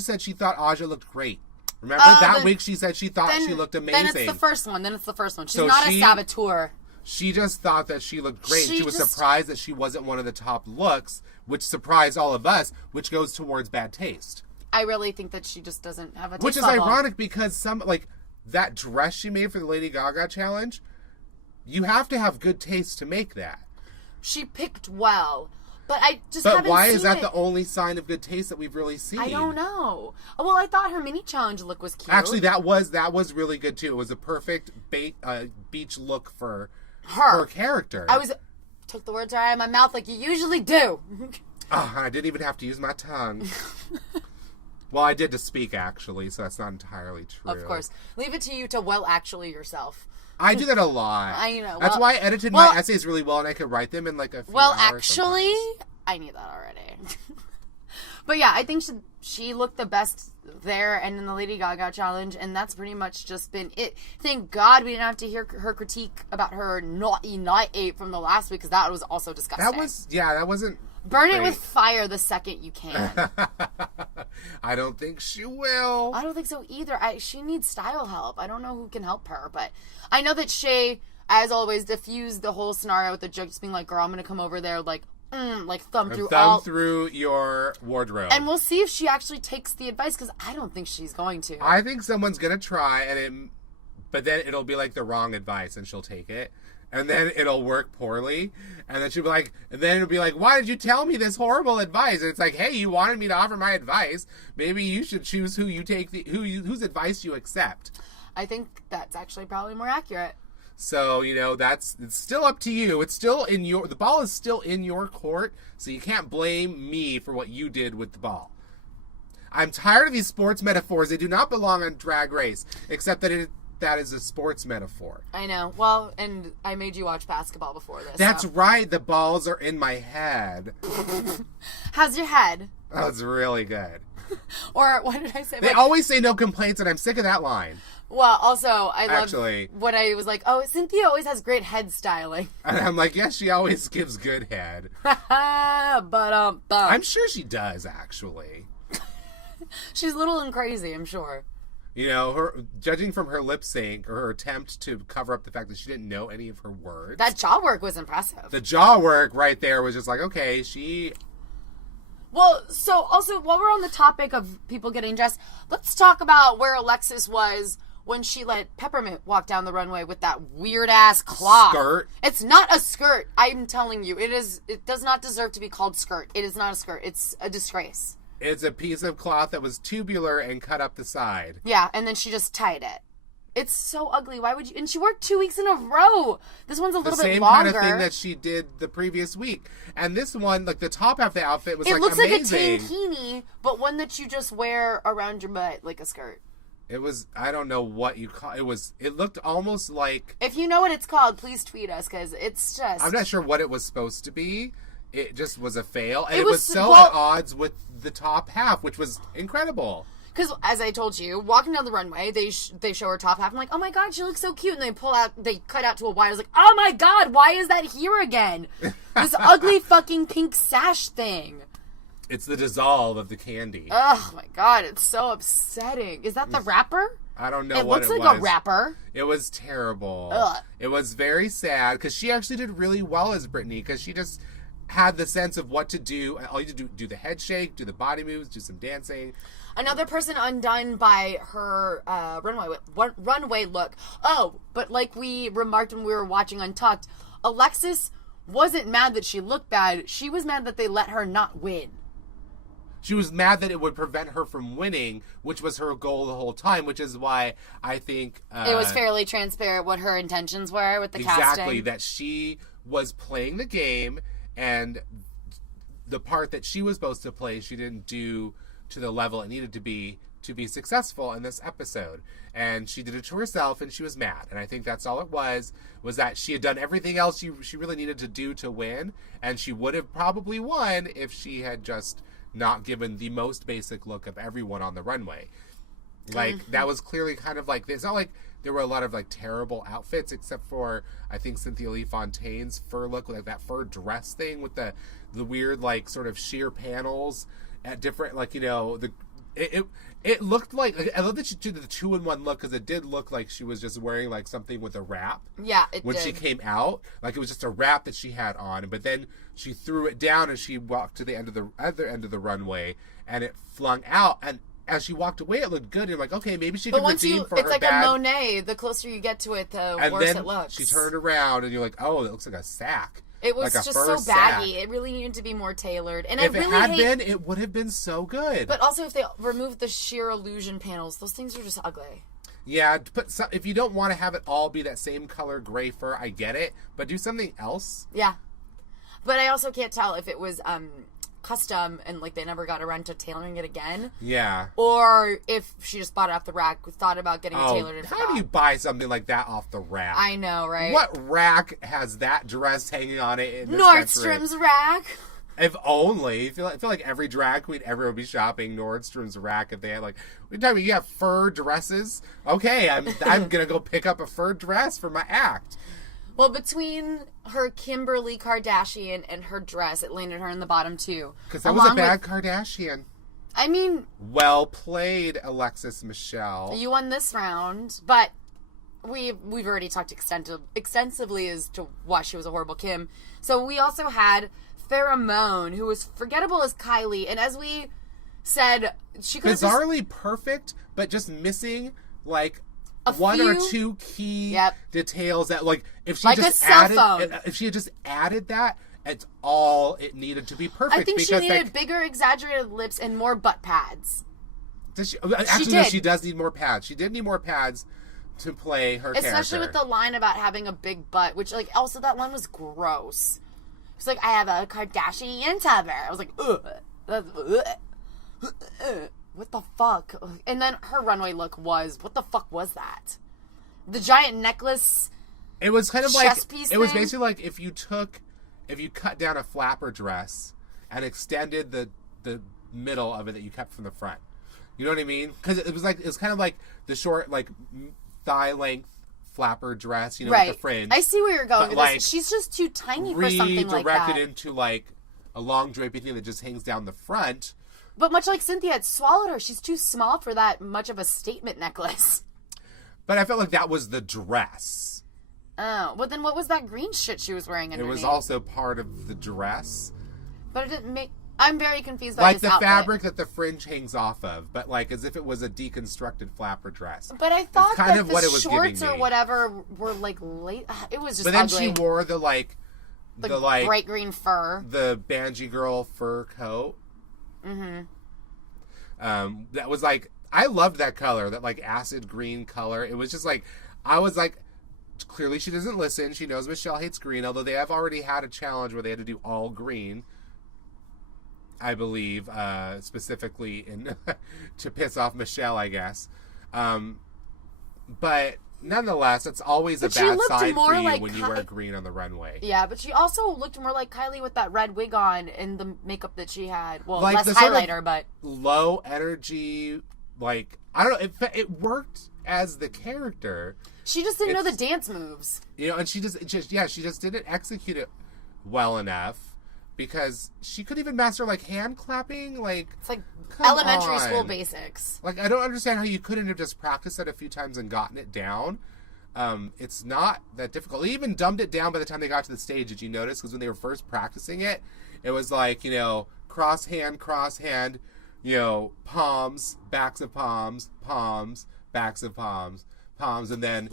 said she thought Aja looked great. Remember that week she said she thought she looked amazing. Then it's the first one. She's not a saboteur. She just thought that she looked great. She was surprised that she wasn't one of the top looks, which surprised all of us, which goes towards bad taste. I really think that she just doesn't have a taste Which is level. ironic because that dress she made for the Lady Gaga challenge, you have to have good taste to make that. She picked well. But I just haven't seen it. But why is that the only sign of good taste that we've really seen? I don't know. Well, I thought her mini challenge look was cute. Actually, that was really good too. It was a perfect beach look for her character. Took the words right out of my mouth like you usually do. I didn't even have to use my tongue. Well, I did to speak, actually, so that's not entirely true. Of course. Leave it to you to actually yourself. I do that a lot. I know. That's why I edited my essays really well, and I could write them in like a few hours. Actually, I knew that already. But yeah, I think she looked the best there and in the Lady Gaga challenge, and that's pretty much just been it. Thank God we didn't have to hear her critique about her naughty night 8 from the last week, because that was also disgusting. That wasn't... Burn it with fire the second you can. I don't think she will. I don't think so either. She needs style help. I don't know who can help her, but I know that Shay, as always, diffused the whole scenario with the joke, just being like, girl, I'm going to come over there, like thumb through your wardrobe. And we'll see if she actually takes the advice, because I don't think she's going to. I think someone's going to try, but then it'll be like the wrong advice, and she'll take it. And then it'll work poorly. And then she'll be like, why did you tell me this horrible advice? And it's like, hey, you wanted me to offer my advice. Maybe you should choose whose advice you accept. I think that's actually probably more accurate. So, it's still up to you. It's still the ball is still in your court, so you can't blame me for what you did with the ball. I'm tired of these sports metaphors. They do not belong on Drag Race, except that is a sports metaphor. I know. Well, and I made you watch basketball before this. That's right. The balls are in my head. How's your head? That's really good. Or what did I say? They always say no complaints, and I'm sick of that line. Well, also, I love what I was like, oh, Cynthia always has great head styling. And I'm like, yes, she always gives good head. But I'm sure she does, actually. She's little and crazy, I'm sure. Judging from her lip sync or her attempt to cover up the fact that she didn't know any of her words. That jaw work was impressive. The jaw work right there was just like, okay, Well, so also, while we're on the topic of people getting dressed, let's talk about where Alexis was when she let Peppermint walk down the runway with that weird-ass cloth. Skirt? It's not a skirt. I'm telling you. It does not deserve to be called skirt. It is not a skirt. It's a disgrace. It's a piece of cloth that was tubular and cut up the side. Yeah, and then she just tied it. It's so ugly. Why would you? And she worked 2 weeks in a row. This one's a little bit longer. The same kind of thing that she did the previous week. And this one, like the top half of the outfit was amazing. It looks like a tankini, but one that you just wear around your butt like a skirt. It was, I don't know what you call it. It looked almost like... If you know what it's called, please tweet us, because it's just... I'm not sure what it was supposed to be. It just was a fail. And it was so at odds with the top half, which was incredible. Because, as I told you, walking down the runway, they show her top half. I'm like, oh my god, she looks so cute. And they cut out to a wide. I was like, oh my god, why is that here again? This ugly fucking pink sash thing. It's the dissolve of the candy. Oh my god, it's so upsetting. Is that the wrapper? I don't know what it was. It looks like a wrapper. It was terrible. Ugh. It was very sad, because she actually did really well as Brittany, because she just had the sense of what to do. All you do the head shake, do the body moves, do some dancing. Another person undone by her runway look. Oh, but like we remarked when we were watching Untucked, Alexis wasn't mad that she looked bad. She was mad that they let her not win. She was mad that it would prevent her from winning, which was her goal the whole time, which is why I think... it was fairly transparent what her intentions were with the casting. Exactly, that she was playing the game, and the part that she was supposed to play, she didn't do to the level it needed to be successful in this episode. And she did it to herself, and she was mad. And I think that's all it was that she had done everything else she really needed to do to win, and she would have probably won if she had just not given the most basic look of everyone on the runway. Like, that was clearly kind of like, it's not like there were a lot of, like, terrible outfits, except for, I think, Cynthia Lee Fontaine's fur look, like that fur dress thing with the weird, like, sort of sheer panels at different, like, it looked like, I love that she did the 2-in-1 look, because it did look like she was just wearing, like, something with a wrap. Yeah, it when did. She came out, like, it was just a wrap that she had on, but then she threw it down and she walked to the other end of the runway, and it flung out, and as she walked away, it looked good. And you're like, okay, maybe she can redeem for her bad. It's like a Monet. The closer you get to it, the worse it looks. She turned around, and you're like, oh, it looks like a sack. It was like just so baggy. It really needed to be more tailored. And if it had been, it would have been so good. But also, if they removed the sheer illusion panels, those things are just ugly. Yeah, if you don't want to have it all be that same color gray fur, I get it. But do something else. Yeah. But I also can't tell if it was custom and like they never got around to tailoring it again. Yeah. Or if she just bought it off the rack, thought about getting it tailored and how do you buy something like that off the rack? I know, right? What rack has that dress hanging on it in this Nordstrom's country? rack. If only. I feel like every drag queen ever would be shopping Nordstrom's rack if they had like, what are you talking about? You have fur dresses? Okay, I'm gonna go pick up a fur dress for my act. Well, between her Kimberly Kardashian and her dress, it landed her in the bottom two. Because that was a bad Kardashian. I mean... Well played, Alexis Michelle. You won this round, but we've already talked extensively as to why she was a horrible Kim. So we also had Pheromone, who was forgettable as Kylie, and as we said, she could have bizarrely perfect, but just missing, like... one or two key details that, like, if she like just had just added that, it's all it needed to be perfect. I think she needed bigger, exaggerated lips and more butt pads. She does need more pads. She did need more pads to play her character. Especially with the line about having a big butt, which, like, also that line was gross. It's like, I have a Kardashian tubber. I was like, ugh. What the fuck? And then her runway look was, what the fuck was that? The giant necklace. It was kind of like, it was basically like if you cut down a flapper dress and extended the middle of it that you kept from the front. You know what I mean? Because it was kind of like the short, like, thigh length flapper dress, you know, with the fringe. I see where you're going with like, this. She's just too tiny for something like that. Redirected into, like, a long drapey thing that just hangs down the front. But much like Cynthia, it swallowed her. She's too small for that much of a statement necklace. But I felt like that was the dress. Oh, well then what was that green shit she was wearing underneath? It was also part of the dress. But it didn't make... I'm very confused by like this the outfit. fabric that the fringe hangs off of, but like as if it was a deconstructed flapper dress. But I thought kind that of the what it was shorts giving or me. whatever were like late... It was just But then ugly. she wore the bright green fur. The Banshee Girl fur coat. Mm-hmm. That was like, I loved that color, that like acid green color. It was just like, I was like, clearly she doesn't listen. She knows Michelle hates green, although they have already had a challenge where they had to do all green, I believe, specifically to piss off Michelle, I guess. But nonetheless, it's always a bad sign for you when you wear green on the runway. Yeah, but she also looked more like Kylie with that red wig on and the makeup that she had. Well, like less highlighter, but... low energy, like, I don't know, it worked as the character. She just didn't know the dance moves. You know, and she just didn't execute it well enough because she couldn't even master, like, hand clapping, like... It's like elementary school basics. Like, I don't understand how you couldn't have just practiced it a few times and gotten it down. It's not that difficult. They even dumbed it down by the time they got to the stage. Did you notice? Because when they were first practicing it, it was like, you know, cross hand, you know, palms, backs of palms, palms, backs of palms, palms, and then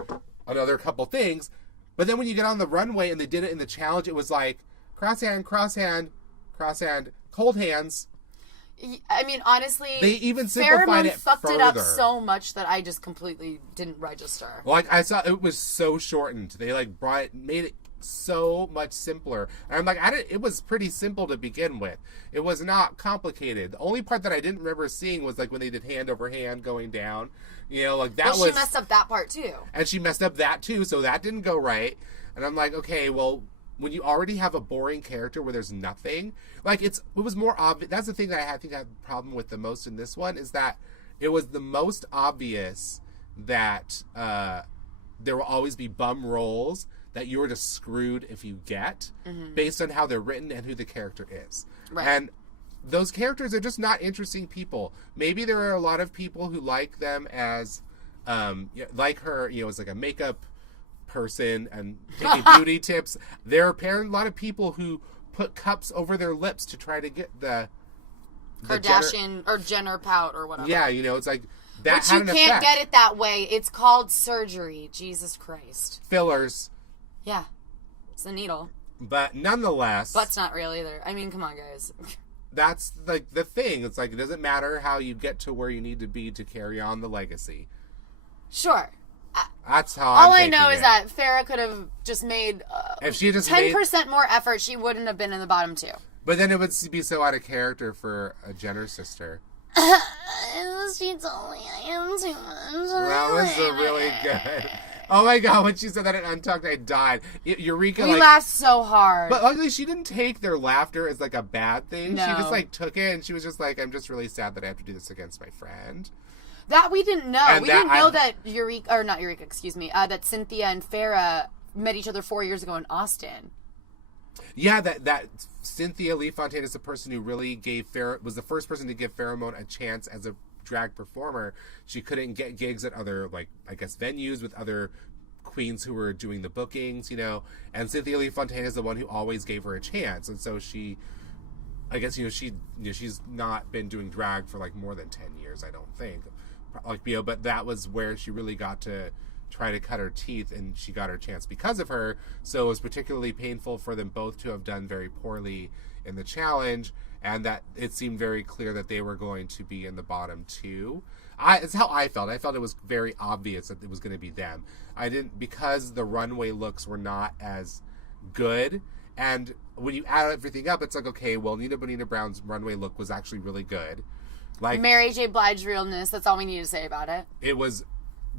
another couple things. But then when you get on the runway and they did it in the challenge, it was like cross hand, cold hands. I mean, honestly, they even simplified it fucked further. It up so much that I just completely didn't register. Like, I saw it was so shortened. They like made it so much simpler. And I'm like, it was pretty simple to begin with. It was not complicated. The only part that I didn't remember seeing was like when they did hand over hand going down. You know, like that was... Well, she messed up that part too. And she messed up that too, so that didn't go right. And I'm like, okay, well, when you already have a boring character where there's nothing, like it was more obvious. That's the thing that I think I have a problem with the most in this one, is that it was the most obvious that there will always be bum roles that you're just screwed if you get, based on how they're written and who the character is. Right. And those characters are just not interesting people. Maybe there are a lot of people who like them as, like her, you know, as like a makeup person and taking beauty tips. There are apparently a lot of people who put cups over their lips to try to get the Kardashian or Jenner pout or whatever. Yeah, you know, it's like that. But you can't get it that way. It's called surgery. Jesus Christ. Fillers. Yeah, it's a needle. But nonetheless, butt's not real either. I mean, come on, guys. That's like the thing. It's like it doesn't matter how you get to where you need to be to carry on the legacy. Sure. That's how. All I know is that Farrah could have just made if she just 10% more effort, she wouldn't have been in the bottom two. But then it would be so out of character for a Jenner sister. She told me I am too much. That was really good. Oh my god, when she said that at Untucked, I died. Eureka, we laughed so hard. But luckily, she didn't take their laughter as like a bad thing. No. She just like took it, and she was just like, I'm just really sad that I have to do this against my friend. That we didn't know. And we didn't know that that Cynthia and Farrah met each other 4 years ago in Austin. Yeah, that Cynthia Lee Fontaine is the person who really was the first person to give Pheromone a chance as a drag performer. She couldn't get gigs at other, like, I guess, venues with other queens who were doing the bookings, you know, and Cynthia Lee Fontaine is the one who always gave her a chance. And so she, I guess, she's not been doing drag for like more than 10 years, I don't think, like, you know, but that was where she really got to try to cut her teeth, and she got her chance because of her. So it was particularly painful for them both to have done very poorly in the challenge, and that it seemed very clear that they were going to be in the bottom two. It's how I felt. I felt it was very obvious that it was going to be them. Because the runway looks were not as good, and when you add everything up, it's like, okay, well, Nina Bonina Brown's runway look was actually really good. Like Mary J. Blige realness, that's all we need to say about it. It was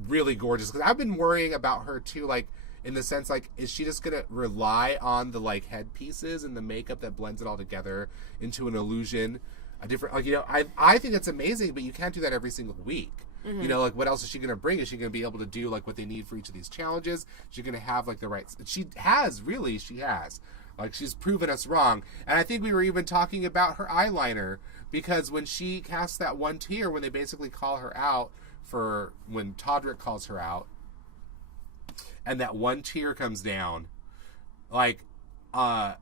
really gorgeous, because I've been worrying about her too, like, in the sense, like, is she just gonna rely on the, like, headpieces and the makeup that blends it all together into an illusion, a different, like, you know, I think it's amazing, but you can't do that every single week. Mm-hmm. You know, like, what else is she gonna bring? Is she gonna be able to do, like, what they need for each of these challenges? Is she gonna have, like, the right, she has, like, she's proven us wrong. And I think we were even talking about her eyeliner, because when she casts that one tear, when they basically call her out for when Todrick calls her out, and that one tear comes down, like, and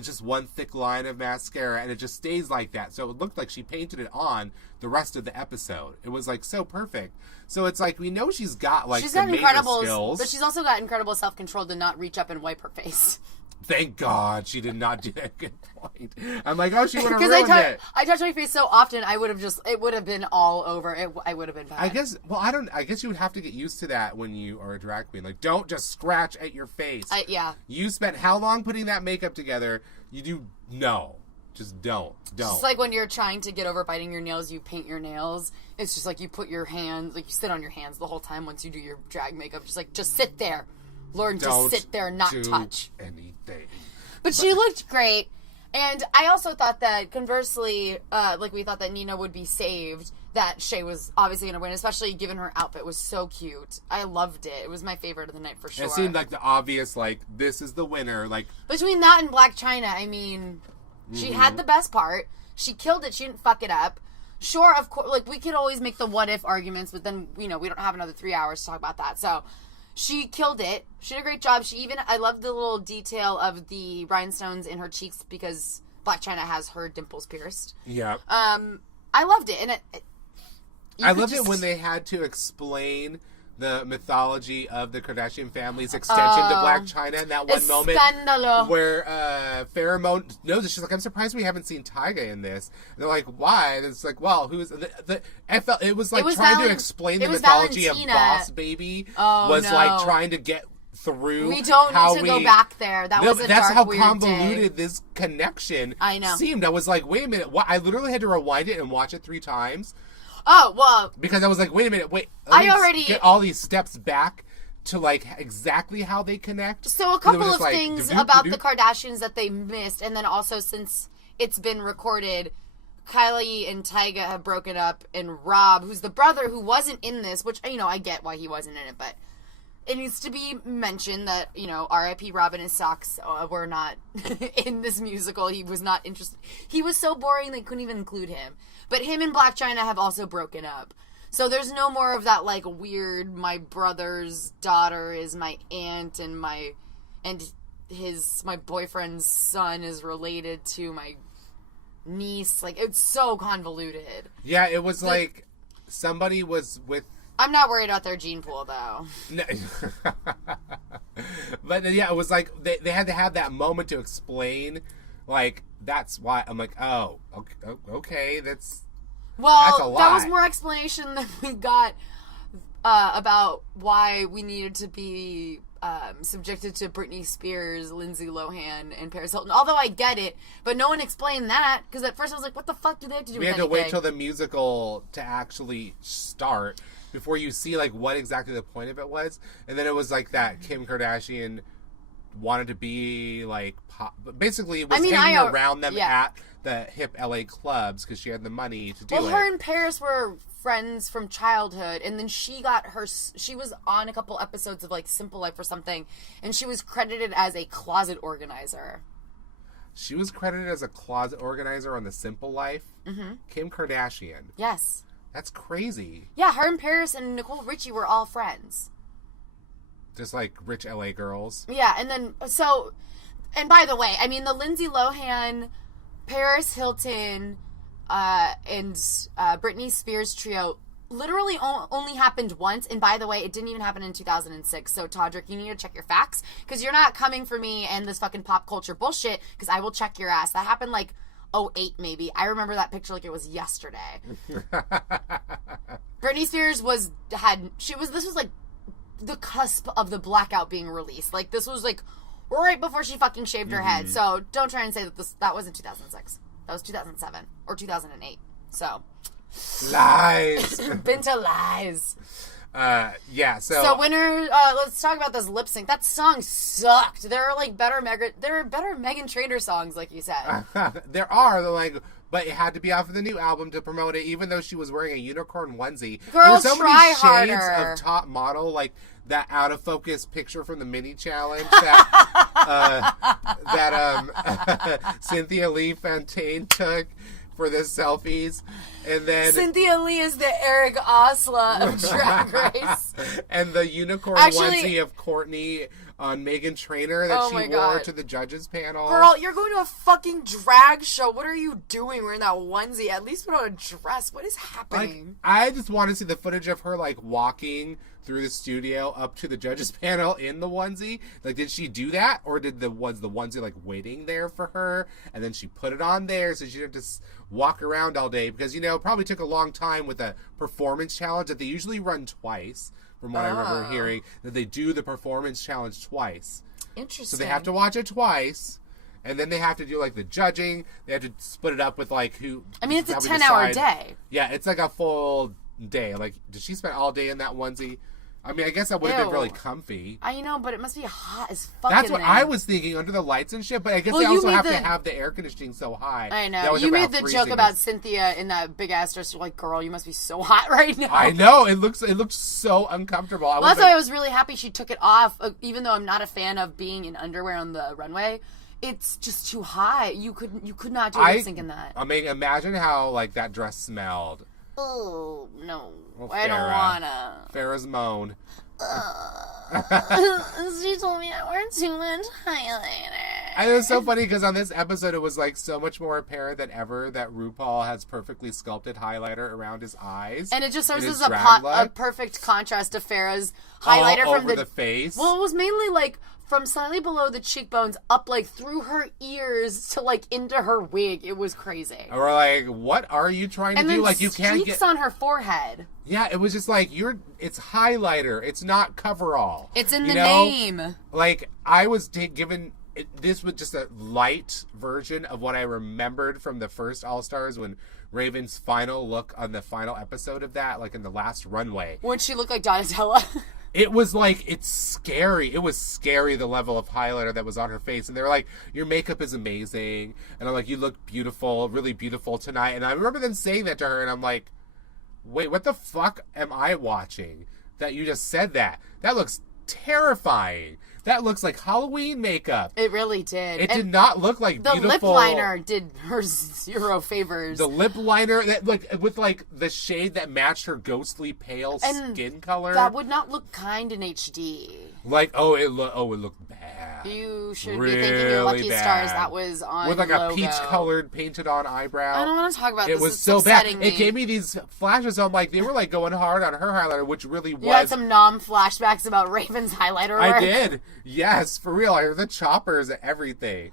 just one thick line of mascara, and it just stays like that. So it looked like she painted it on the rest of the episode. It was, like, so perfect. So it's like, we know she's got, like, she's got incredible skills, but she's also got incredible self-control to not reach up and wipe her face. Thank God she did not do that. Good point. I'm like, oh, she would have ruined it. I touched my face so often, it would have been all over. I would have been bad. I guess you would have to get used to that when you are a drag queen. Like, don't just scratch at your face. Yeah. You spent how long putting that makeup together? Just don't. Just like when you're trying to get over biting your nails, you paint your nails. It's just like you put your hands, like you sit on your hands the whole time once you do your drag makeup. Just sit there. Learn to sit there and not touch anything. But she looked great, and I also thought that conversely, like we thought that Nina would be saved, that Shay was obviously going to win, especially given her outfit was so cute. I loved it. It was my favorite of the night for sure. It seemed like the obvious, like, this is the winner. Like, between that and Black China, I mean, she had the best part. She killed it. She didn't fuck it up. Sure, of course, like, we could always make the what if arguments, but then, you know, we don't have another 3 hours to talk about that. So she killed it. She did a great job. I love the little detail of the rhinestones in her cheeks, because Black China has her dimples pierced. Yeah. I loved it. And I loved it when they had to explain the mythology of the Kardashian family's extension to Black China in that one moment where Pheromone knows it. She's like, I'm surprised we haven't seen Tyga in this. And they're like, why? And it's like, well, who's it was like trying to explain the mythology Valentina. of Boss Baby like trying to get through. We don't need to go back there. That's how convoluted this connection seemed. I was like, wait a minute. What? I literally had to rewind it and watch it 3 times. Oh, well. Because I was like, wait a minute, let me get all these steps back to, like, exactly how they connect. So a couple of things about the Kardashians that they missed, and then also since it's been recorded, Kylie and Tyga have broken up, and Rob, who's the brother who wasn't in this, which, you know, I get why he wasn't in it, but it needs to be mentioned that, you know, R.I.P. Rob and his socks were not in this musical. He was not interested. He was so boring they couldn't even include him. But him and Blac Chyna have also broken up. So there's no more of that, like, weird, my brother's daughter is my aunt and my boyfriend's son is related to my niece. Like, it's so convoluted. Yeah, it was like somebody was with... I'm not worried about their gene pool, though. No. But, yeah, it was like they had to have that moment to explain, like, that's why. I'm like, oh, okay, that's a lot. That was more explanation than we got about why we needed to be subjected to Britney Spears, Lindsay Lohan, and Paris Hilton. Although I get it, but no one explained that, because at first I was like, what the fuck do they have to do with anything? We had to wait till the musical to actually start before you see, like, what exactly the point of it was. And then it was like that Kim Kardashian wanted to be, like, pop. Basically, was hanging around them at the hip LA clubs because she had the money to do it. Well, her and Paris were friends from childhood, and then she was on a couple episodes of, like, Simple Life or something, and she was credited as a closet organizer. She was credited as a closet organizer on The Simple Life. Mm-hmm. Kim Kardashian. Yes. That's crazy. Yeah, her and Paris and Nicole Richie were all friends. Just like rich LA girls. Yeah, and then, so, and by the way, I mean, the Lindsay Lohan, Paris Hilton, and Britney Spears trio literally only happened once, and by the way, it didn't even happen in 2006, so Todrick, you need to check your facts, because you're not coming for me and this fucking pop culture bullshit, because I will check your ass. That happened like 2008 maybe. I remember that picture like it was yesterday. Britney Spears this was like the cusp of the blackout being released. Like, this was like right before she fucking shaved her head, so don't try and say that wasn't 2006. That was 2007 or 2008, so... Lies. Binta lies. Yeah, so winner, let's talk about this lip sync. That song sucked. There are better Meghan Trainor songs, like you said. There are, but it had to be off of the new album to promote it, even though she was wearing a unicorn onesie. Girl, there were so try many shades harder. of top model, like that out of focus picture from the mini challenge that Cynthia Lee Fontaine took for the selfies, and then Cynthia Lee is the Eric Osla of Drag Race, and the unicorn onesie of Courtney on Meghan Trainor that she wore to the judges panel. Girl, you're going to a fucking drag show. What are you doing wearing that onesie? At least put on a dress. What is happening? I just want to see the footage of her walking through the studio up to the judges panel in the onesie. Did she do that, or was the onesie waiting there for her, and then she put it on there so she didn't just walk around all day? Because it probably took a long time with a performance challenge that they usually run twice. From what I remember hearing, that they do the performance challenge twice. Interesting. So they have to watch it twice, and then they have to do the judging. They have to split it up with who. I mean, it's a 10-hour day. Yeah, it's a full day. Did she spend all day in that onesie? I mean, I guess that would have been really comfy. I know, but it must be hot as fuck. That's what I was thinking, under the lights and shit. But I guess they also have to have the air conditioning so high. I know. You made the joke about Cynthia in that big ass dress. You're like, girl, you must be so hot right now. I know. It looks so uncomfortable. Well, that's why I was really happy she took it off. Even though I'm not a fan of being in underwear on the runway, it's just too hot. You could not do lip sync in that. I mean, imagine how that dress smelled. Oh no, well, I don't wanna. Farrah's moan. She told me I wear too much highlighter. And it was so funny because on this episode it was so much more apparent than ever that RuPaul has perfectly sculpted highlighter around his eyes, and it just serves as a perfect contrast to Farrah's highlighter all from over the face. Well, it was mainly from slightly below the cheekbones up through her ears to into her wig. It was crazy. And we're what are you trying to do? You can't get on her forehead. Yeah, it was just it's highlighter. It's not coverall. It's in the name. I was given this was just a light version of what I remembered from the first All Stars when Raven's final look on the final episode of that, in the last runway. When she looked like Donatella. It was it's scary. It was scary, the level of highlighter that was on her face. And they were your makeup is amazing. And I'm you look beautiful, really beautiful tonight. And I remember them saying that to her, and I'm wait, what the fuck am I watching? That you just said that. That looks terrifying. That looks like Halloween makeup. It really did. It did not look like the beautiful. The lip liner did her zero favors. The lip liner that with the shade that matched her ghostly pale skin color. That would not look kind in HD. It looked bad. You should really be thanking your lucky bad. stars that was on with logo. A peach colored painted on eyebrow. I don't want to talk about this. It was it's so bad. Me. It gave me these flashes. I'm they were going hard on her highlighter, which really was. You had some flashbacks about Raven's highlighter work. I did. Yes, for real. I heard the choppers and everything.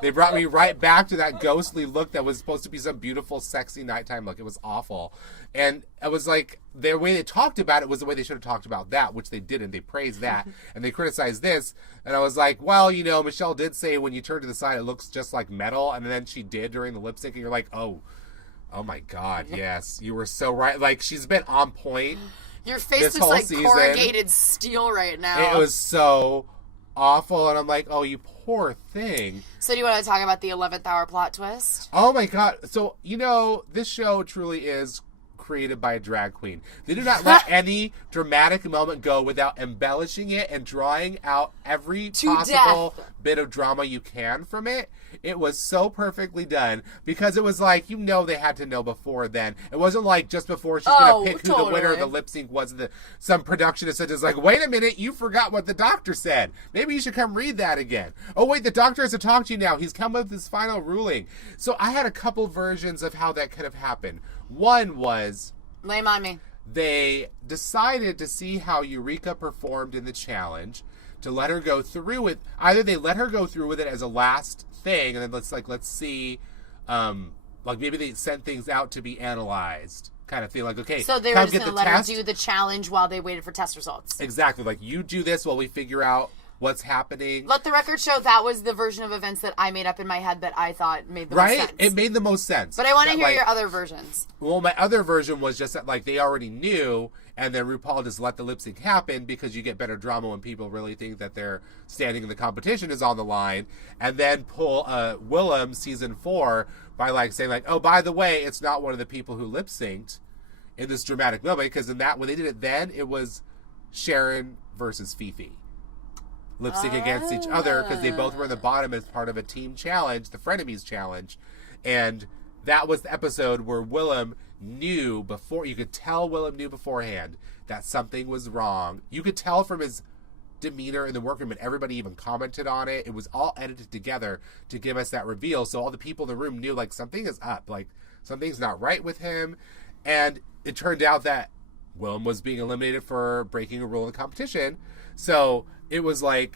They brought me right back to that ghostly look that was supposed to be some beautiful, sexy nighttime look. It was awful. And it was the way they talked about it was the way they should have talked about that, which they didn't. They praised that, and they criticized this. And I was well, Michelle did say when you turn to the side, it looks just like metal. And then she did during the lip sync, and you're oh my God, yes. You were so right. She's been on point. Your face looks like season. Corrugated steel right now. It was so awful, and I'm oh, you poor thing. So do you want to talk about the 11th hour plot twist? Oh my God. So, this show truly is created by a drag queen. They do not let any dramatic moment go without embellishing it and drawing out every possible bit of drama you can from it. It was so perfectly done because it was like, they had to know before then. It wasn't like just before she's going to pick who the winner of the lip sync was. Some production assistant is like, wait a minute, you forgot what the doctor said. Maybe you should come read that again. Oh, wait, the doctor has to talk to you now. He's come with his final ruling. So I had a couple versions of how that could have happened. One was... Lame on me. They decided to see how Eureka performed in the challenge, to let her go through with... Either they let her go through with it as a last thing, and then let's see... maybe they sent things out to be analyzed, kind of thing. Like, okay, so they were just going to let her do the challenge while they waited for test results. Exactly. Like, you do this while we figure out what's happening. Let the record show that was the version of events that I made up in my head that I thought made the most sense. Right? It made the most sense. But I want to hear your other versions. Well, my other version was just that, they already knew, and then RuPaul just let the lip sync happen because you get better drama when people really think that their standing in the competition is on the line, and then pull Willem season 4 by saying oh, by the way, it's not one of the people who lip synced in this dramatic moment, because when they did it then, it was Sharon versus Fifi lip sync against each other because they both were in the bottom as part of a team challenge, the Frenemies challenge, and that was the episode where Willem knew before. You could tell Willem knew beforehand that something was wrong. You could tell from his demeanor in the workroom, and everybody even commented on it. It was all edited together to give us that reveal, so all the people in the room knew something is up, something's not right with him. And it turned out that Willem was being eliminated for breaking a rule in the competition. So it was a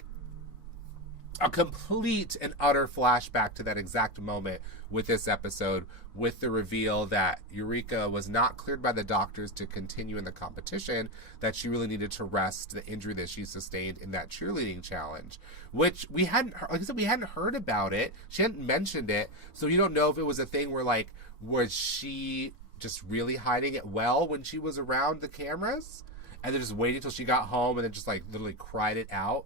complete and utter flashback to that exact moment with this episode, with the reveal that Eureka was not cleared by the doctors to continue in the competition, that she really needed to rest the injury that she sustained in that cheerleading challenge, which we hadn't heard about it. She hadn't mentioned it, so you don't know if it was a thing where was she just really hiding it well when she was around the cameras, and then just waiting till she got home and then just literally cried it out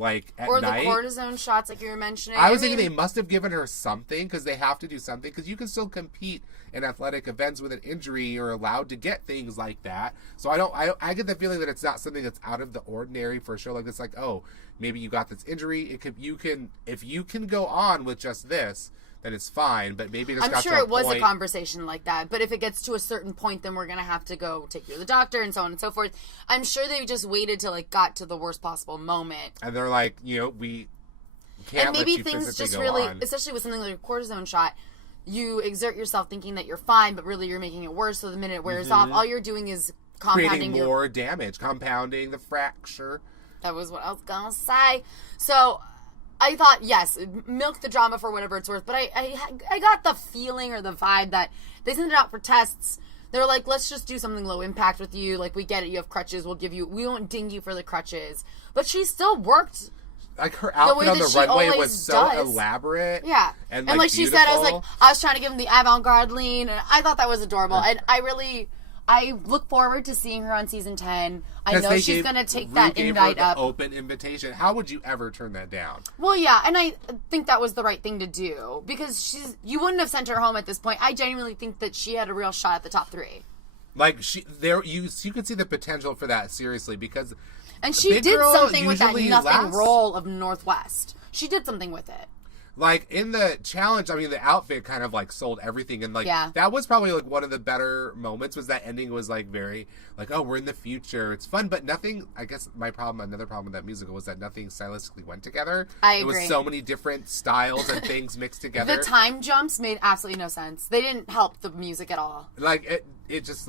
at or night. Or the cortisone shots like you were mentioning. I was thinking they must have given her something, because they have to do something, because you can still compete in athletic events with an injury. You're allowed to get things like that. So I get the feeling that it's not something that's out of the ordinary for a show like this. Oh, maybe you got this injury. If you can go on with just this, then it's fine, but maybe it's I'm sure it was a conversation like that, but if it gets to a certain point, then we're going to have to go take you to the doctor and so on and so forth. I'm sure they just waited till it got to the worst possible moment. And they're like, we can't and maybe let you things just go really, on. especially with something like a cortisone shot, you exert yourself thinking that you're fine, but really you're making it worse, so the minute it wears off, all you're doing is compounding creating more damage, compounding the fracture. That was what I was going to say. So I thought, yes, milk the drama for whatever it's worth, but I got the feeling or the vibe that they sent it out for tests. They were like, let's just do something low impact with you. We get it, you have crutches, we won't ding you for the crutches. But she still worked. Her outfit on the runway was so elaborate. Yeah. And she said, I was trying to give him the avant-garde lean, and I thought that was adorable. And I look forward to seeing her on season 10. I know she's going to take that invite up. Open invitation. How would you ever turn that down? Well, yeah, and I think that was the right thing to do, because you wouldn't have sent her home at this point. I genuinely think that she had a real shot at the top 3. You could see the potential for that, seriously, because and she did something with that nothing roll of Northwest. She did something with it. In the challenge, the outfit kind of sold everything, and that was probably one of the better moments. Was that ending was very oh, we're in the future, it's fun, but nothing. I guess another problem with that musical was that nothing stylistically went together. I agree. It was so many different styles and things mixed together. The time jumps made absolutely no sense. They didn't help the music at all. It just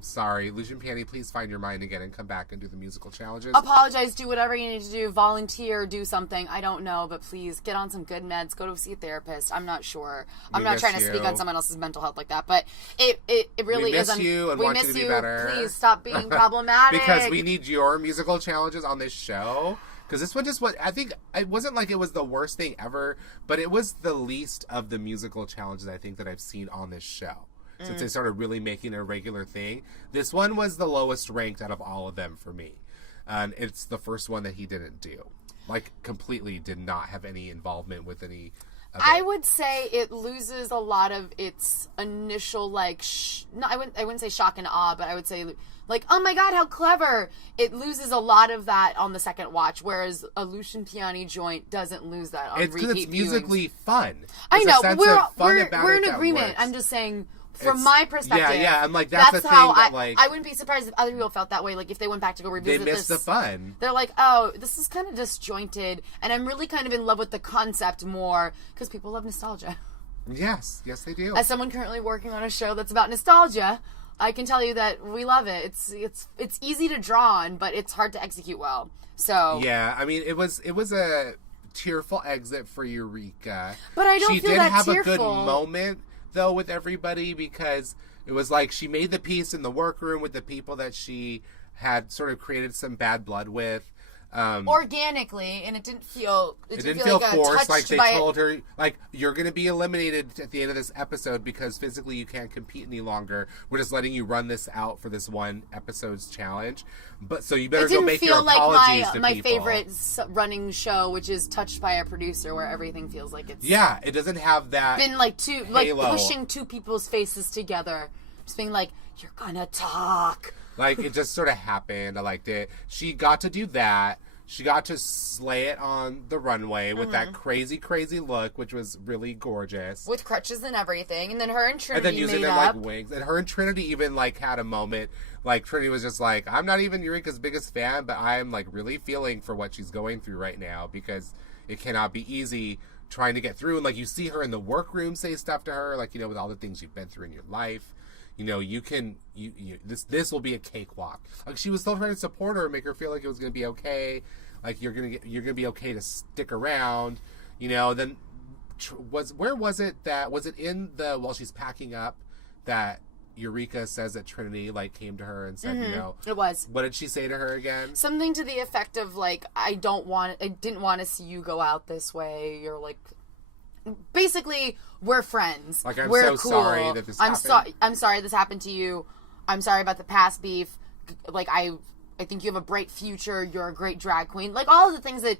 sorry, Lucian Panty, please find your mind again and come back and do the musical challenges. Apologize, do whatever you need to do, volunteer, do something. I don't know, but please get on some good meds, go to see a therapist. I'm not sure. I'm not trying to speak on someone else's mental health like that, but it really is. We miss you and want you to be better. Please stop being problematic. Because we need your musical challenges on this show. Because this one I think, it wasn't it was the worst thing ever, but it was the least of the musical challenges I think that I've seen on this show. Since they started really making it a regular thing. This one was the lowest ranked out of all of them for me. And it's the first one that he didn't do. Completely did not have any involvement with any I would say it loses a lot of its initial, like, I wouldn't say shock and awe, but I would say, like, oh my god, how clever. It loses a lot of that on the second watch, whereas a Lucian Piani joint doesn't lose that on repeat. It's because it's musically fun. I know, but we're in agreement. I'm just saying, from my perspective, I'm like, that's the thing how that, like, I wouldn't be surprised if other people felt that way. Like, if they went back to go revisit they missed the fun. They're like, oh, this is kind of disjointed, and I'm really kind of in love with the concept more, because people love nostalgia. Yes, they do. As someone currently working on a show that's about nostalgia, I can tell you that we love it. It's easy to draw on, but it's hard to execute well. So yeah, I mean, it was a tearful exit for Eureka. But I don't feel that tearful. She did have a good moment though with everybody, because it was like she made the peace in the workroom with the people that she had sort of created some bad blood with. Organically, and it didn't feel like forced. Like they told it. her, like, you're going to be eliminated at the end of this episode because physically you can't compete any longer. We're just letting you run this out for this one episode's challenge. But so you better go make your apologies to people. My favorite running show, which is touched by a producer, where everything feels like it's it doesn't have that been like pushing two people's faces together, just being like, you're gonna talk. Like, it just sort of happened. I liked it. She got to do that. She got to slay it on the runway with that crazy, crazy look, which was really gorgeous. With crutches and everything. And then her and Trinity and then using them like wings. And her and Trinity even, like, had a moment. Like, Trinity was just like, I'm not even Eureka's biggest fan, but I'm, like, really feeling for what she's going through right now, because it cannot be easy trying to get through. And, like, you see her in the workroom say stuff to her, like, you know, with all the things you've been through in your life. You know, this will be a cakewalk. Like, she was still trying to support her and make her feel like it was going to be okay. Like, you're going to be okay to stick around. You know, then was it in while she's packing up that Eureka says that Trinity, like, came to her and said, you know, it was. What did she say to her again? Something to the effect of, like, I didn't want to see you go out this way. You're like, basically, we're friends. Like, I'm we're so cool. sorry that this happened. I'm sorry this happened to you. I'm sorry about the past beef. Like, I think you have a bright future. You're a great drag queen. Like, all of the things that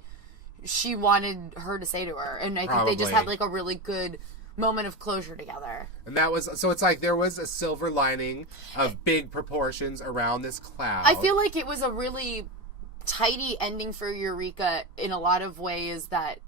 she wanted her to say to her. And I think they just had, like, a really good moment of closure together. And that was, so it's like there was a silver lining of big proportions around this cloud. I feel like it was a really tidy ending for Eureka in a lot of ways, that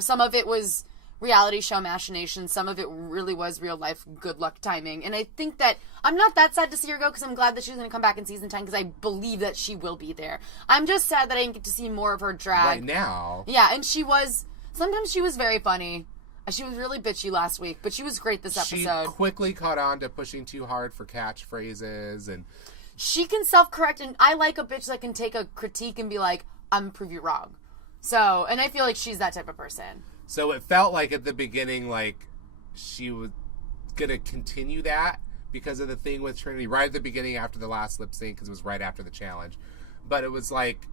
some of it was reality show machinations, some of it really was real life good luck timing. And I think that I'm not that sad to see her go, because I'm glad that she's going to come back in season 10, because I believe that she will be there. I'm just sad that I didn't get to see more of her drag right now. Yeah, and sometimes she was very funny. She was really bitchy last week, but she was great this episode. She quickly caught on to pushing too hard for catchphrases, and she can self-correct, and I like a bitch that can take a critique and be like, I'm gonna prove you wrong. So, and I feel like she's that type of person. So it felt like at the beginning, like, she was going to continue that because of the thing with Trinity right at the beginning after the last lip sync, because it was right after the challenge. But it was like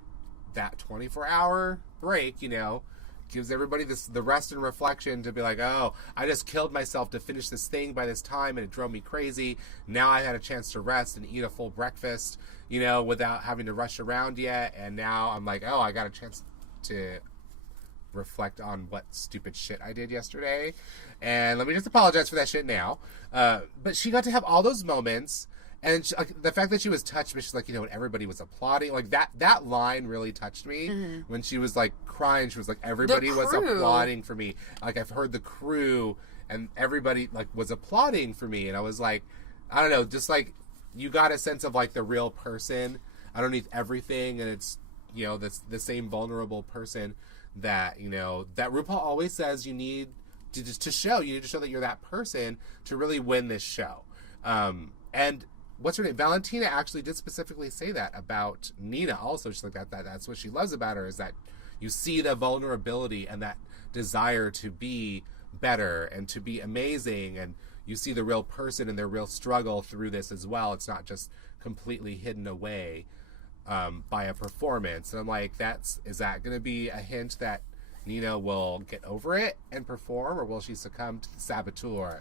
that 24-hour break, you know, gives everybody the rest and reflection to be like, oh, I just killed myself to finish this thing by this time, and it drove me crazy. Now I had a chance to rest and eat a full breakfast, you know, without having to rush around yet. And now I'm like, oh, I got a chance to reflect on what stupid shit I did yesterday, and let me just apologize for that shit now. But she got to have all those moments, and the fact that she was touched, but she's like, you know, when everybody was applauding, like that line really touched me. When she was like crying, she was like, everybody was applauding for me. Like, I've heard the crew and everybody like was applauding for me, and I was like, I don't know, just like you got a sense of like the real person underneath everything, and it's, you know, the same vulnerable person that, you know, that RuPaul always says you need to show. You need to show that you're that person to really win this show. And what's her name? Valentina actually did specifically say that about Nina also. She's like, that's what she loves about her, is that you see the vulnerability and that desire to be better and to be amazing, and you see the real person and their real struggle through this as well. It's not just completely hidden away by a performance. And I'm like, is that going to be a hint that Nina will get over it and perform, or will she succumb to the saboteur?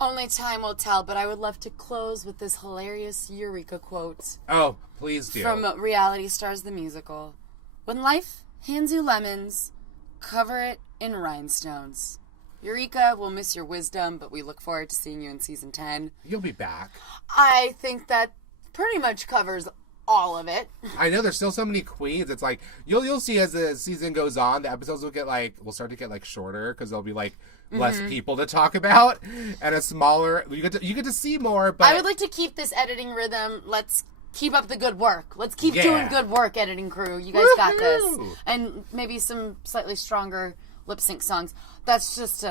Only time will tell, but I would love to close with this hilarious Eureka quote. Oh, please do. From Reality Stars the Musical. When life hands you lemons, cover it in rhinestones. Eureka, we'll miss your wisdom, but we look forward to seeing you in season 10. You'll be back. I think that pretty much covers all of it. I know there's still so many queens. It's like you'll see as the season goes on, the episodes will start to get shorter because there'll be less people to talk about and a smaller. You get to see more. But I would like to keep this editing rhythm. Let's keep up the good work. Let's keep doing good work, editing crew. You guys got this, and maybe some slightly stronger lip sync songs. That's just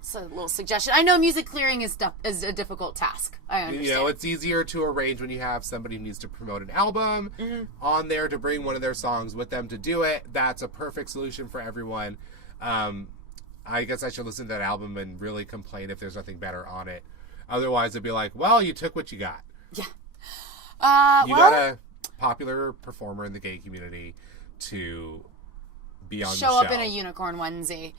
it's a little suggestion. I know music clearing is a difficult task. I understand. It's easier to arrange when you have somebody who needs to promote an album on there to bring one of their songs with them to do it. That's a perfect solution for everyone. I guess I should listen to that album and really complain if there's nothing better on it. Otherwise, it'd be like, well, you took what you got. Yeah. You got a popular performer in the gay community to be on the show. Show up in a unicorn onesie.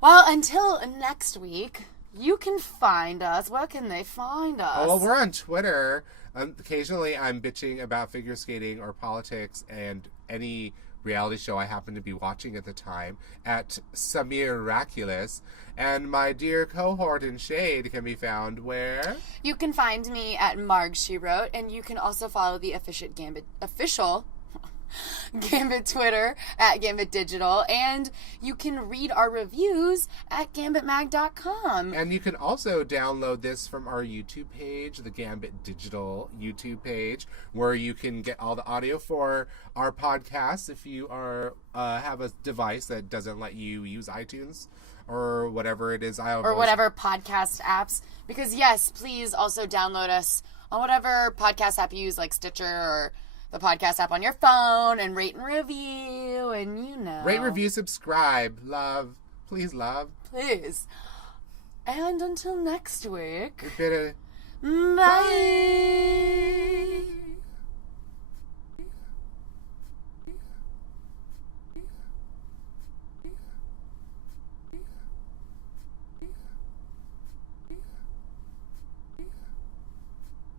Well, until next week, you can find us. Where can they find us? Oh, well, we're on Twitter. Occasionally, I'm bitching about figure skating or politics and any reality show I happen to be watching at the time at Samiraculous. And my dear cohort in Shade can be found where? You can find me at Marg She Wrote, and you can also follow the official Gambit Twitter at Gambit Digital, and you can read our reviews at gambitmag.com. And you can also download this from our YouTube page, the Gambit Digital YouTube page, where you can get all the audio for our podcasts if you have a device that doesn't let you use iTunes or whatever it is. Or whatever podcast apps. Because yes, please also download us on whatever podcast app you use, like Stitcher or the podcast app on your phone, and rate and review, and rate, review, subscribe, love. Please, love. Please. And until next week. Bye. Bye.